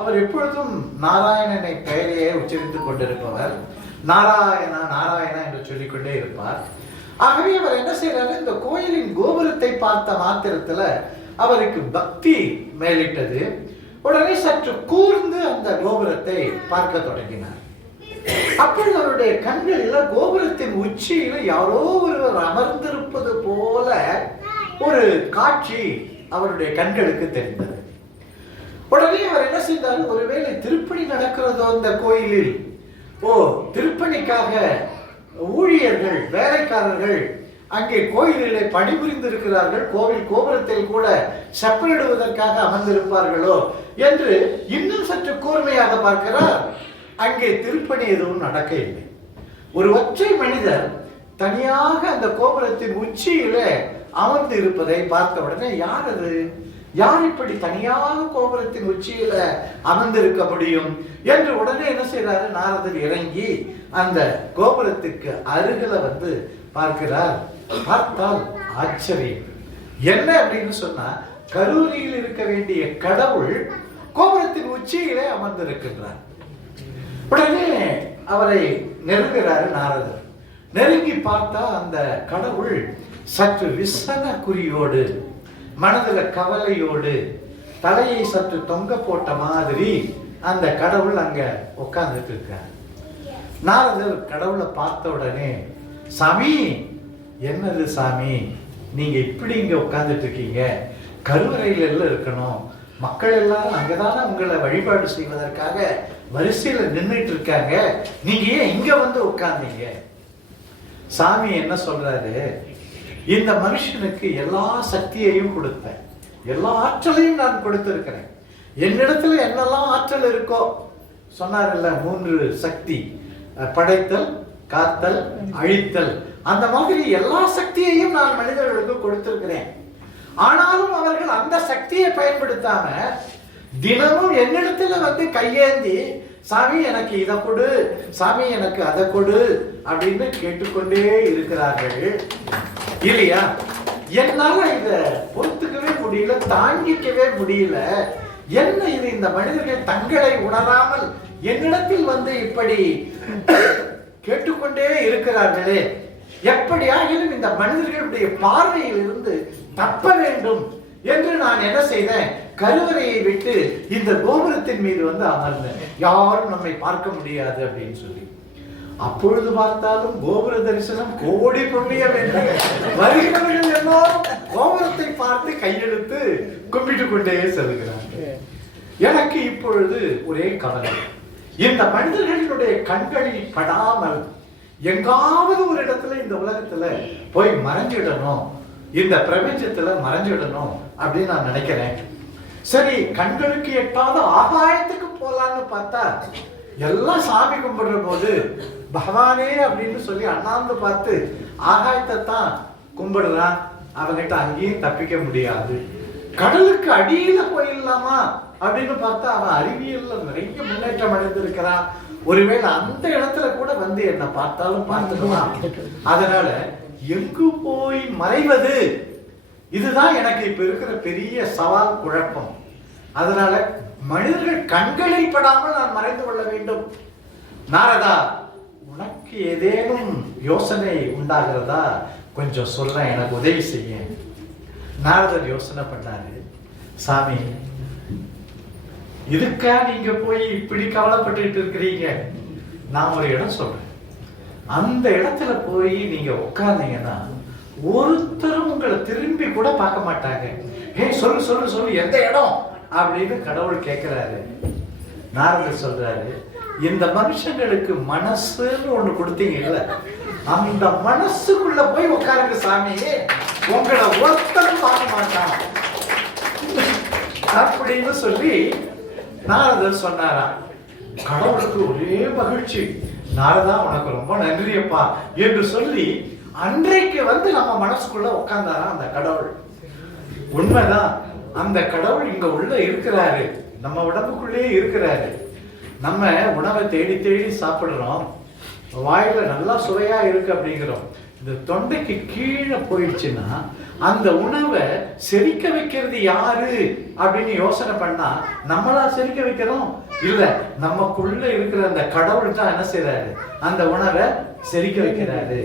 அவர் எப்பொழுதும் நாராயணனை பெயரையே உச்சரித்துக் கொண்டிருப்பவர், நாராயணா நாராயணா என்று சொல்லிக்கொண்டே இருப்பார். ஆகவே அவர் என்ன செய்யறாரு, இந்த கோயிலின் கோபுரத்தை பார்த்த மாத்திரத்துல அவருக்கு பக்தி மேலிட்டது. உடனே சற்று கூர்ந்து அந்த கோபுரத்தை பார்க்க தொடங்கினார். அப்பொழுது அவருடைய கண்களில் கோபுரத்தின் உச்சியில யாரோ ஒருவர் அமர்ந்திருப்பது போல ஒரு காட்சி அவருடைய கண்களுக்கு தெரிந்தது. உடனே அவர் என்ன செய்தார், ஒருவேளை திருப்பணி நடக்கிறதோ அந்த கோயிலில், திருப்பணிக்காக ஊழியர்கள் வேலைக்காரர்கள் அங்கே கோயிலிலே பணிபுரிந்து இருக்கிறார்கள், கோவில் கோபுரத்தில் கூட செப்பனிடுவதற்காக அமர்ந்திருப்பார்களோ என்று இன்னும் சற்று கூர்மையாக பார்க்கிறார். அங்கே திருப்பணி எதுவும் நடக்கவில்லை. ஒரு ஒற்றை மனிதர் தனியாக அந்த கோபுரத்தின் உச்சியிலே அமர்ந்து இருப்பதை பார்த்த உடனே, யார் அது, யார் இப்படி தனியாக கோபுரத்தின் உச்சியில அமர்ந்திருக்க முடியும் என்று உடனே என்ன செய்யறாரு, நாரதர் இறங்கி அந்த கோபுரத்துக்கு அருகில வந்து பார்க்கிறார். பார்த்தால் ஆச்சரியம். என்ன அப்படின்னு சொன்னா, கரூரியில் இருக்க வேண்டிய கடவுள் கோபுரத்தின் உச்சியிலே அமர்ந்திருக்கின்றார். உடனே அவரை நெருங்குகிறாரு நாரதர். நெருங்கி பார்த்தா அந்த கடவுள் சற்று விசன குறியோடு, மனதுல கவலையோடு, தலையை சற்று தொங்க போட்ட மாதிரி அந்த கடவுள் அங்க உட்கார்ந்துட்டு இருக்கார். நாரதர் கடவுளை பார்த்த உடனே, சாமி என்னது சாமி, நீங்க இப்படி இங்க உட்கார்ந்துட்டு இருக்கீங்க, கருவறையில எல்லாம் இருக்கணும், மக்கள் எல்லாரும் அங்கதானே உங்களை வழிபாடு செய்வதற்காக வரிசையில நின்றுட்டு இருக்காங்க, நீங்க ஏன் இங்க வந்து உட்கார்ந்தீங்க? சாமி என்ன சொல்றாரு, இந்த மனுஷனுக்கு எல்லா சக்தியையும் கொடுத்தேன், எல்லா ஆற்றலையும் நான் கொடுத்திருக்கிறேன், என்னிடத்துல என்னெல்லாம் ஆற்றல் இருக்கோ சொன்னார்ல, 3 சக்தி, படைத்தல், காத்தல், அழித்தல், அந்த மாதிரி எல்லா சக்தியையும் நான் மனிதர்களுக்கு கொடுத்திருக்கிறேன். ஆனாலும் அவர்கள் அந்த சக்தியை பயன்படுத்தாம தினமும் என்னிடத்துல வந்து கையேந்தி, சாமி எனக்கு இதை கொடு, சாமி எனக்கு அதை கொடு அப்படின்னு கேட்டுக்கொண்டே இருக்கிறார்கள் இல்லையா? என்னால இத பொறுத்துக்கவே முடியல, தாங்கிக்கவே முடியல. என்ன இது, இந்த மனிதர்கள் தங்களை உணராமல் என்னிடத்தில் வந்து இப்படி கேட்டுக்கொண்டே இருக்கிறார்களே, எப்படியாகிலும் இந்த மனிதர்களுடைய பார்வையில் இருந்து தப்ப வேண்டும் என்று நான் என்ன செய்தேன், கருவறையை விட்டு இந்த கோபுரத்தின் மீது வந்து அமர்ந்தேன், யாரும் நம்மை பார்க்க முடியாது அப்படின்னு சொல்லி. அப்பொழுது பார்த்தாலும் கோபுர தரிசனம் கோடி புண்ணியம் என்று வருகிறவர்கள் எல்லாரும் கோபுரத்தை பார்த்து கையெடுத்து கும்பிட்டு கொண்டே செல்கிறார்கள். எனக்கு இப்பொழுது ஒரே கவலை, இந்த மனிதர்களுடைய கண்களில் படாமல் எங்காவது ஒரு இடத்துல இந்த உலகத்துல போய் மறைஞ்சிடணும், இந்த பிரபஞ்சத்துல மறைஞ்சிடணும் அப்படின்னு நான் நினைக்கிறேன். சரி, கண்களுக்கு எட்டாத ஆகாயத்துக்கு போலான்னு பார்த்தா எல்லாம் சாமி கும்பிடுற போது பகவானே அப்படின்னு சொல்லி அண்ணாந்து பார்த்து ஆகாயத்தை தான் கும்பிடுறான், அவங்கிட்ட அங்கேயும் தப்பிக்க முடியாது. கடலுக்கு அடியில போயிடலாமா அப்படின்னு பார்த்தா அவன் அறிவியல்ல நிறைய முன்னேற்றம் அடைந்திருக்கிறான், ஒருவேளை அந்த இடத்துல கூட வந்து என்ன பார்த்தாலும் பார்த்துக்கலாம். அதனால எங்கு போய் மறைவது, இதுதான் எனக்கு இப்ப இருக்கிற பெரிய சவால், குழப்பம். அதனால மனிதர்கள் கண்களில் படாமல் நான் மறைந்து கொள்ள வேண்டும். நாரதா, உனக்கு ஏதேனும் யோசனை உண்டாகிறதா, கொஞ்சம் சொல்ல, எனக்கு உதவி செய்ய. நாரதர் யோசனை பண்ணாரு, சாமி இதுக்கா நீங்க போய் இப்படி கவலைப்பட்டு இருக்கிறீங்க, நான் ஒரு இடம் சொல்றேன், அந்த இடத்துல போய் நீங்க உட்கார்ந்தீங்கன்னா ஒருத்தரும் உங்களை திரும்பி கூட பார்க்க மாட்டாங்க. சொல்லு சொல்லு சொல்லு, எந்த இடம் அப்படின்னு கடவுள் கேட்கிறாரு. நாரதர் சொல்றாரு, இந்த மனுஷங்களுக்கு மனசுன்னு ஒண்ணு கொடுத்தீங்கல்ல, அந்த மனசுக்குள்ள போய் உட்காருங்க சாமி, உங்களை ஒருத்தரும் பார்க்க மாட்டான் அப்படின்னு சொல்லி நாரதர் சொன்னாரா. கடவுளுக்கு ஒரே மகிழ்ச்சி, நாரதா உனக்கு ரொம்ப நன்றியப்பா என்று சொல்லி அன்றைக்கு வந்து நம்ம மனசுக்குள்ள உட்கார்ந்தாரா அந்த கடவுள். உண்மைதான், அந்த கடவுள் இங்க உள்ள இருக்கிறாரு, நம்ம உடம்புக்குள்ளே இருக்கிறாரு. நம்ம உணவை தேடி தேடி சாப்பிடுறோம், வாயில நல்லா சுவையா இருக்கு அப்படிங்கிறோம். இந்த தொண்டைக்கு கீழே போயிடுச்சுன்னா அந்த உணவை செரிக்க வைக்கிறது யாரு அப்படின்னு யோசனை பண்ணா நம்மளா செரிக்க வைக்கிறோம்? இல்ல, நமக்குள்ள இருக்கிற அந்த கடவுள் தான் என்ன செய்யறாரு, அந்த உணவை செரிக்க வைக்கிறாரு.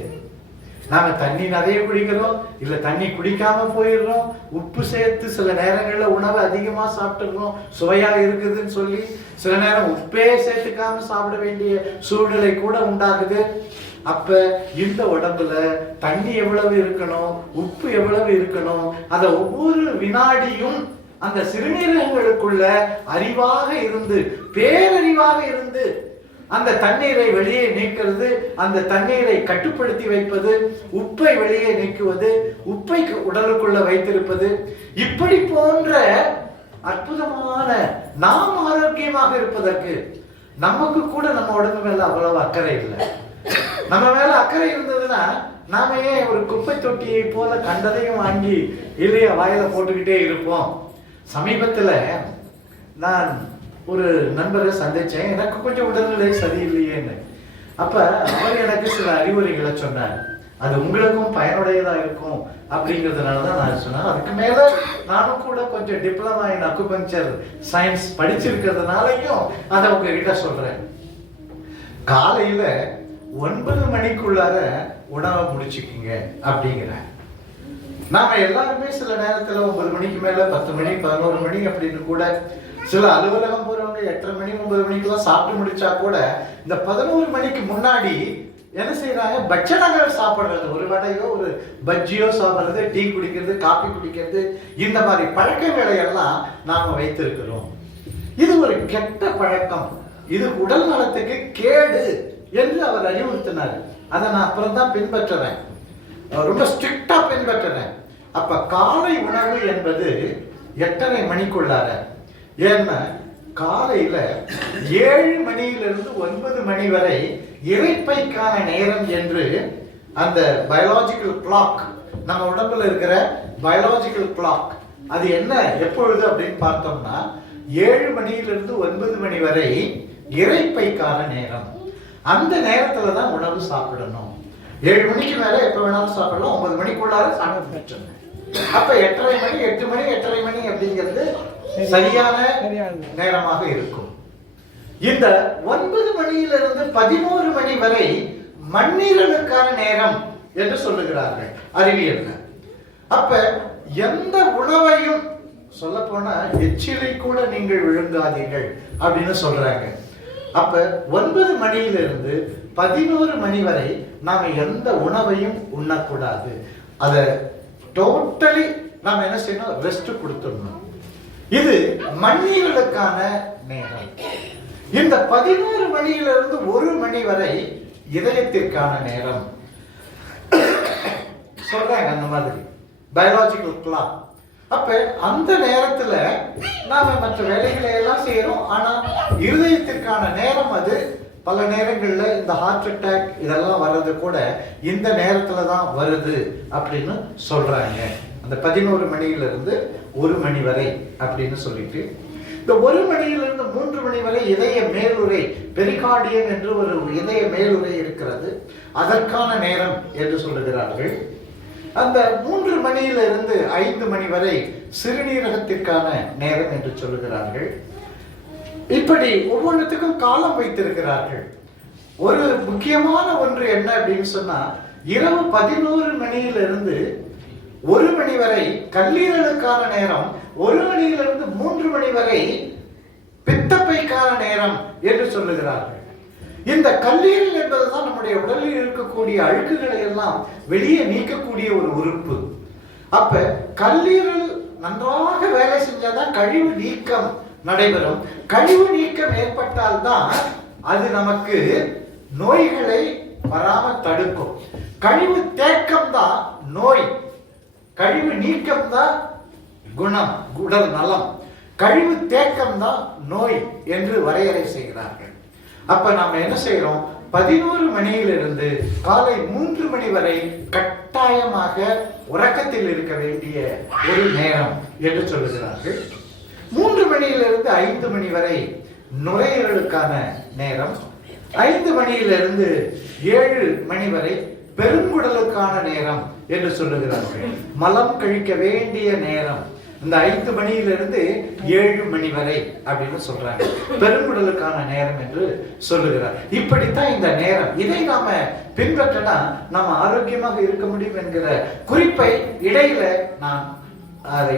நாம தண்ணி நிறைய குடிக்கிறோம், இல்ல தண்ணி குடிக்காம போயிடுறோம், உப்பு சேர்த்து சில நேரங்கள்ல உணவை அதிகமா சாப்பிட்டுறோம் சுவையா இருக்குதுன்னு சொல்லி. சில நேரம் உப்பே சேர்த்துக்காம சாப்பிட வேண்டிய சூழ்நிலை கூட உண்டாகுது. அப்ப இந்த உடம்புல தண்ணி எவ்வளவு இருக்கணும், உப்பு எவ்வளவு இருக்கணும், அத ஒவ்வொரு வினாடியும் அந்த சிறுநீரகங்களுக்குள்ள அறிவாக இருந்து, பேரறிவாக இருந்து அந்த தண்ணீரை வெளியே நீக்கிறது, அந்த தண்ணீரை கட்டுப்படுத்தி வைப்பது, உப்பை வெளியே நீக்குவது, உப்பை உடலுக்குள்ள வைத்திருப்பது, இப்படி போன்ற அற்புதமான நாம் ஆரோக்கியமாக இருப்பதற்கு நமக்கு கூட நம்ம உடம்பு மேல அவ்வளவு அக்கறை இல்லை. நம்ம மேல அக்கறை இருந்ததுன்னா நாம ஏன் ஒரு குப்பை தொட்டியை போல கண்டதையும் வாங்கி இல்லையா வாயில போட்டுக்கிட்டே இருப்போம். சமீபத்துல நான் ஒரு நண்பரை சந்திச்சேன், எனக்கு கொஞ்சம் உடல்நிலை சரியில்லையேன்னு. அப்ப அவர் எனக்கு சில அறிவுரைகளை சொன்னார், அது உங்களுக்கும் பயனுடையதா இருக்கும் அப்படிங்கிறதுனாலதான் நான் சொன்னேன். அதுக்கு மேல நானும் கூட கொஞ்சம் டிப்ளமா இன் அக்குபஞ்சர் சயின்ஸ் படிச்சிருக்கிறதுனாலையும் அதை உங்ககிட்ட சொல்றேன். காலையில 9 மணிக்குள்ளார உணவை முடிச்சுக்குங்க அப்படிங்கிற. நாம எல்லாருமே சில நேரத்துல 9 மணிக்கு மேல 10 மணி 11 மணி அப்படின்னு கூட, சில அலுவலகம் போறவங்க 8:30 மணி 9 மணிக்கெல்லாம் சாப்பிட்டு முடிச்சா கூட இந்த 11 மணிக்கு முன்னாடி என்ன செய்யறாங்க, பட்சணங்கள் சாப்பிடுறது, ஒரு வடையோ ஒரு பஜ்ஜியோ சாப்பிடுறது, டீ குடிக்கிறது, காபி குடிக்கிறது, இந்த மாதிரி பழக்கங்களை எல்லாம் நாம வைத்திருக்கிறோம். இது ஒரு கெட்ட பழக்கம், இது உடல் நலத்துக்கு கேடு என்று அவர் அறிவுறுத்தினார். அதை நான் அப்புறம் தான் பின்பற்றுறேன், ரொம்ப ஸ்ட்ரிக்டா பின்பற்றுறேன். அப்ப காலை உணவு என்பது 8:30 மணிக்குள்ளார. ஏன்னா காலையில 7 மணியிலிருந்து 9 மணி வரை இரைப்பைக்கான நேரம் என்று அந்த பயாலஜிக்கல் கிளாக், நம்ம உடம்புல இருக்கிற பயாலஜிக்கல் கிளாக், அது என்ன எப்பொழுது அப்படின்னு பார்த்தோம்னா 7 மணியிலிருந்து 9 மணி வரை இரைப்பைக்கான நேரம். அந்த நேரத்துல தான் உணவு சாப்பிடணும். 7 மணிக்கு மேல எப்ப வேணாலும் சாப்பிடலாம், 9 மணிக்குள்ளார சாப்பிட்டு. அப்ப 8:30 மணி 8 மணி 8:30 மணி அப்படிங்கிறது சரியான நேரமாக இருக்கும். இந்த 9 மணியிலிருந்து 11 மணி வரை மண்ணீரலுக்கான நேரம் என்று சொல்லுகிறார்கள் அறிவியல்ல. அப்ப எந்த உணவையும் சொல்ல போனா எச்சிலை கூட நீங்கள் விழுங்காதீர்கள் அப்படின்னு சொல்றாங்க. அப்ப 9 மணியிலிருந்து 11 மணி வரை நாம எந்த உணவையும் உண்ணக்கூடாது. அத டோட்டலி நாம என்ன செய்யணும், ரெஸ்ட் கொடுத்துடணும். இது மண்ணீரலுக்கான நேரம். இந்த 11 மணியிலிருந்து 1 மணி வரை இதயத்திற்கான நேரம் சொல்றாங்க. அந்த மாதிரி பயாலஜிக்கல் கிளாக். அப்ப அந்த நேரத்துல நாம மற்ற வேலைகளை எல்லாம் செய்யறோம், ஆனா இருதயத்திற்கான நேரம் அது பல நேரங்கள்ல இந்த ஹார்ட் அட்டாக் இதெல்லாம் வர்றது கூட இந்த நேரத்துல தான் வருது அப்படின்னு சொல்றாங்க. அந்த 11 மணியிலிருந்து 1 மணி வரை அப்படின்னு சொல்லிட்டு, இந்த 1 மணியிலிருந்து 3 மணி வரை இதய மேலுறை, பெரிகார்டியம் என்று ஒரு இதய மேலுறை இருக்கிறது, அதற்கான நேரம் என்று சொல்லுகிறார்கள். அந்த 3 மணியிலிருந்து 5 மணி வரை சிறுநீரகத்திற்கான நேரம் என்று சொல்லுகிறார்கள். இப்படி ஒவ்வொன்றுத்துக்கும் காலம் வைத்திருக்கிறார்கள். ஒரு முக்கியமான ஒன்று என்ன அப்படின்னு சொன்னா, இரவு 11 மணியிலிருந்து 1 மணி வரை கல்லீரலுக்கான நேரம், 1 மணியிலிருந்து 3 மணி வரை பித்தப்பைக்கான நேரம் என்று சொல்லுகிறார்கள். இந்த கல்லீரல் என்பதுதான் நம்முடைய உடலில் இருக்கக்கூடிய அழுக்குகளை எல்லாம் வெளியே நீக்கக்கூடிய ஒரு உறுப்பு. அப்ப கல்லீரல் நன்றாக வேலை செஞ்சாதான் கழிவு நீக்கம் நடைபெறும். கழிவு நீக்கம் ஏற்பட்டால்தான் அது நமக்கு நோய்களை வராமல் தடுக்கும். கழிவு தேக்கம் தான் நோய், கழிவு நீக்கம் தான் குணம், உடல் நலம். கழிவு தேக்கம் தான் நோய் என்று வரையறை செய்கிறார்கள். அப்ப நாம என்ன செய்யறோம், 11 மணியிலிருந்து காலை 3 மணி வரை கட்டாயமாக உறக்கத்தில் இருக்க வேண்டிய ஒரு நேரம் என்று சொல்லுகிறார்கள். 3 மணியிலிருந்து 5 மணி வரை நுரையீரலுக்கான நேரம், 5 மணியிலிருந்து 7 மணி வரை பெருங்குடலுக்கான நேரம் என்று சொல்லுகிறார்கள். மலம் கழிக்க வேண்டிய நேரம் இந்த 5 மணியிலிருந்து 7 மணி வரை அப்படின்னு சொல்றாங்க. பெருங்குடலுக்கான நேரம் என்று சொல்லுகிறார். இப்படித்தான் இந்த நேரம். இதை நாம பின்பற்றினா நாம ஆரோக்கியமாக இருக்க முடியும் என்கிற குறிப்பை இடையில நான்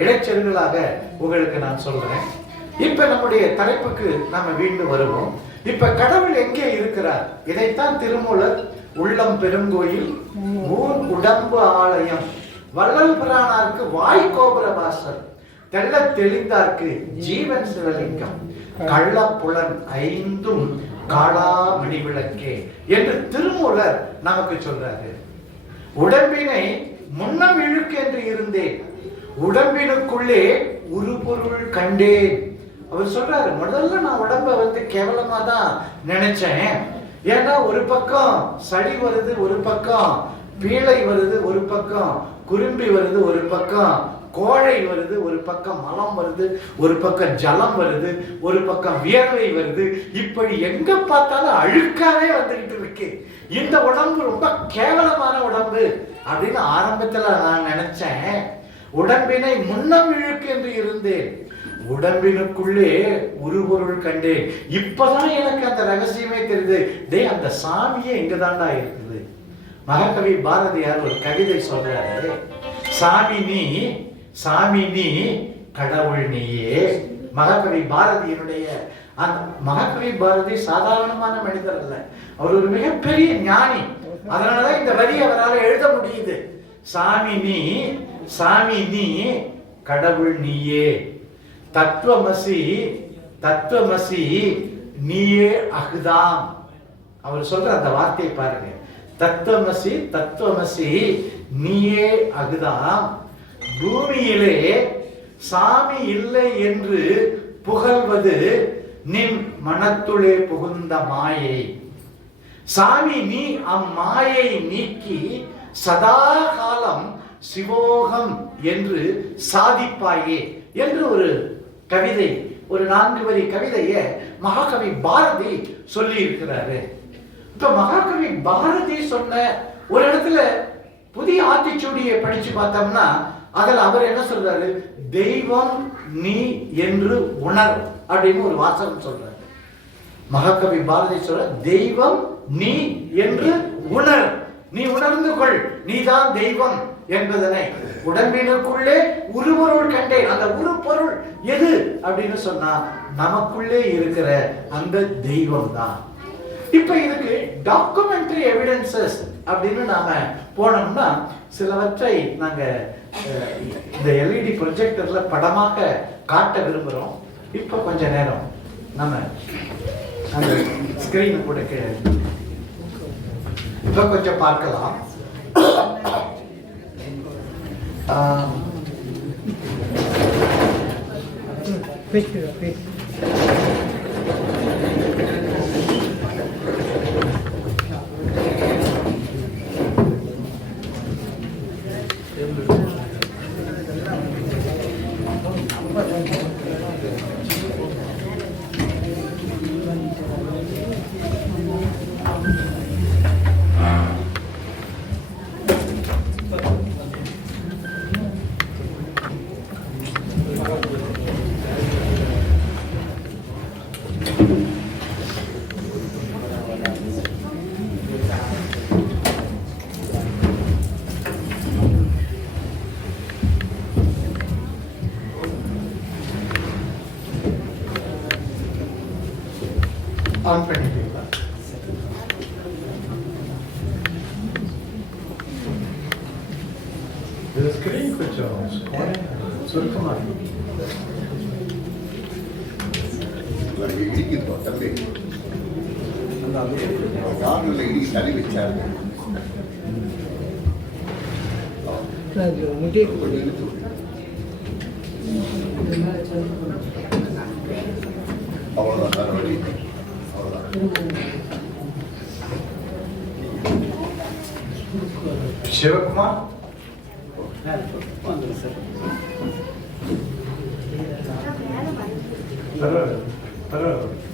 இடைச்செருகலாக உங்களுக்கு நான் சொல்றேன். இப்ப நம்முடைய தலைப்புக்கு நாம மீண்டும் வருவோம். இப்ப கடவுள் எங்கே இருக்கிறார்? இதைத்தான் திருமூலர் உள்ளம் பெருங்கோயில் ஊர் உடம்பு ஆலயம் வள்ளல் பிரானாருக்கு வாய்கோபுர வாசல் தெள்ள தெளிந்தார்க்கு ஜீவன் சிவலிங்கம் கள்ள புலன் 5 காளா மணிவிளக்கே என்று திருமூலர் நமக்கு சொல்றாரு. உடம்பினை முன்னம் இழுக்கென்று இருந்தேன், உடம்பினுக்குள்ளே ஒரு பொருள் கண்டேன். அவர் சொல்றாரு, முதல்ல நான் உடம்ப கேவலமா தான் நினைச்சேன். ஏன்னா ஒரு பக்கம் சளி வருது, ஒரு பக்கம் பீளை வருது, ஒரு பக்கம் குறும்பி வருது, ஒரு பக்கம் கோழை வருது, ஒரு பக்கம் மலம் வருது, ஒரு பக்கம் ஜலம் வருது, ஒரு பக்கம் வியர்வை வருது. இப்படி எங்க பார்த்தாலும் அழுக்காவே வந்துகிட்டு இருக்கு. இந்த உடம்பு ரொம்ப கேவலமான உடம்பு அப்படின்னு ஆரம்பத்துல நான் நினைச்சேன். உடம்பினை முன்னம் இழுக்கு என்று இருந்தேன், உடம்பினுக்குள்ளே ஒரு பொருள் கண்டேன். இப்பதான் எனக்கு அந்த ரகசியமே தெரியுது. அந்த சாமியே இங்கதான்டா இருக்குது. மகாகவி பாரதியார் ஒரு கவிதை சொல்றாரு, சாமி நீ கடவுள் நீயே. மகாகவி பாரதியினுடைய அந்த மகாகவி பாரதி சாதாரணமான மனிதர் அல்ல, அவர் ஒரு மிகப்பெரிய ஞானி. அதனாலதான் இந்த வரி அவரால் எழுத முடியுது. சாமி நீ கடவுள் நீயே, தத்துவமசி நீயே அகுதாம். அவர் சொல்ற அந்த வார்த்தையை பாருங்க, தத்துவமசி நீயே அகுதாம். பூமியிலே சாமி இல்லை என்று புகழ்வது நின் மனத்துளே புகுந்த மாயை. சாமி நீ அம்மாயை நீக்கி சதா காலம் சிவோகம் என்று சாதிப்பாயே என்று ஒரு கவிதை, ஒரு 4 வரி கவிதைய மகாகவி பாரதி சொல்லி இருக்கிறாரு. இப்ப மகாகவி பாரதி சொன்ன ஒரு இடத்துல புதிய ஆத்திச்சூடியை படிச்சு பார்த்தோம்னா அதுல அவர் என்ன சொல்றாரு, தெய்வம் நீ என்று உணர் அப்படின்னு ஒரு வாசகம் சொல்றாரு. மகாகவி பாரதி சொல்ற, தெய்வம் நீ என்று உணர், நீ உணர்ந்து கொள், நீதான் தெய்வம் என்பதனை. உடம்பினுக்குள்ளே ஒரு பொருள் கண்டேன். அந்த ஒரு பொருள் எது அப்படின்னு சொன்னா நமக்குள்ளே இருக்கிற அந்த தெய்வம் தான். இப்ப இதுக்கு டாக்குமெண்ட்ரி எவிடன்சஸ் அப்படின்னு நாம போனோம்னா சிலவற்றை நாங்க இந்த எல்இடி ப்ரொஜெக்டர்ல படமாக காட்ட விரும்புறோம். இப்ப கொஞ்ச நேரம் நம்ம அந்த ஸ்கிரீன் கூட இப்ப கொஞ்சம் பார்க்கலாம். ஆன் பண்ணிட்டீங்களா? இது ஸ்கிரீன் கொஞ்சம் சுருக்கமா இடிக்குது தம்பி, கார்ல இடி சளி வச்சாரு. அவ்வளவுதான், வேற வழி அவ்வளவுதான். சிவகுமார். பரவாயில்ல.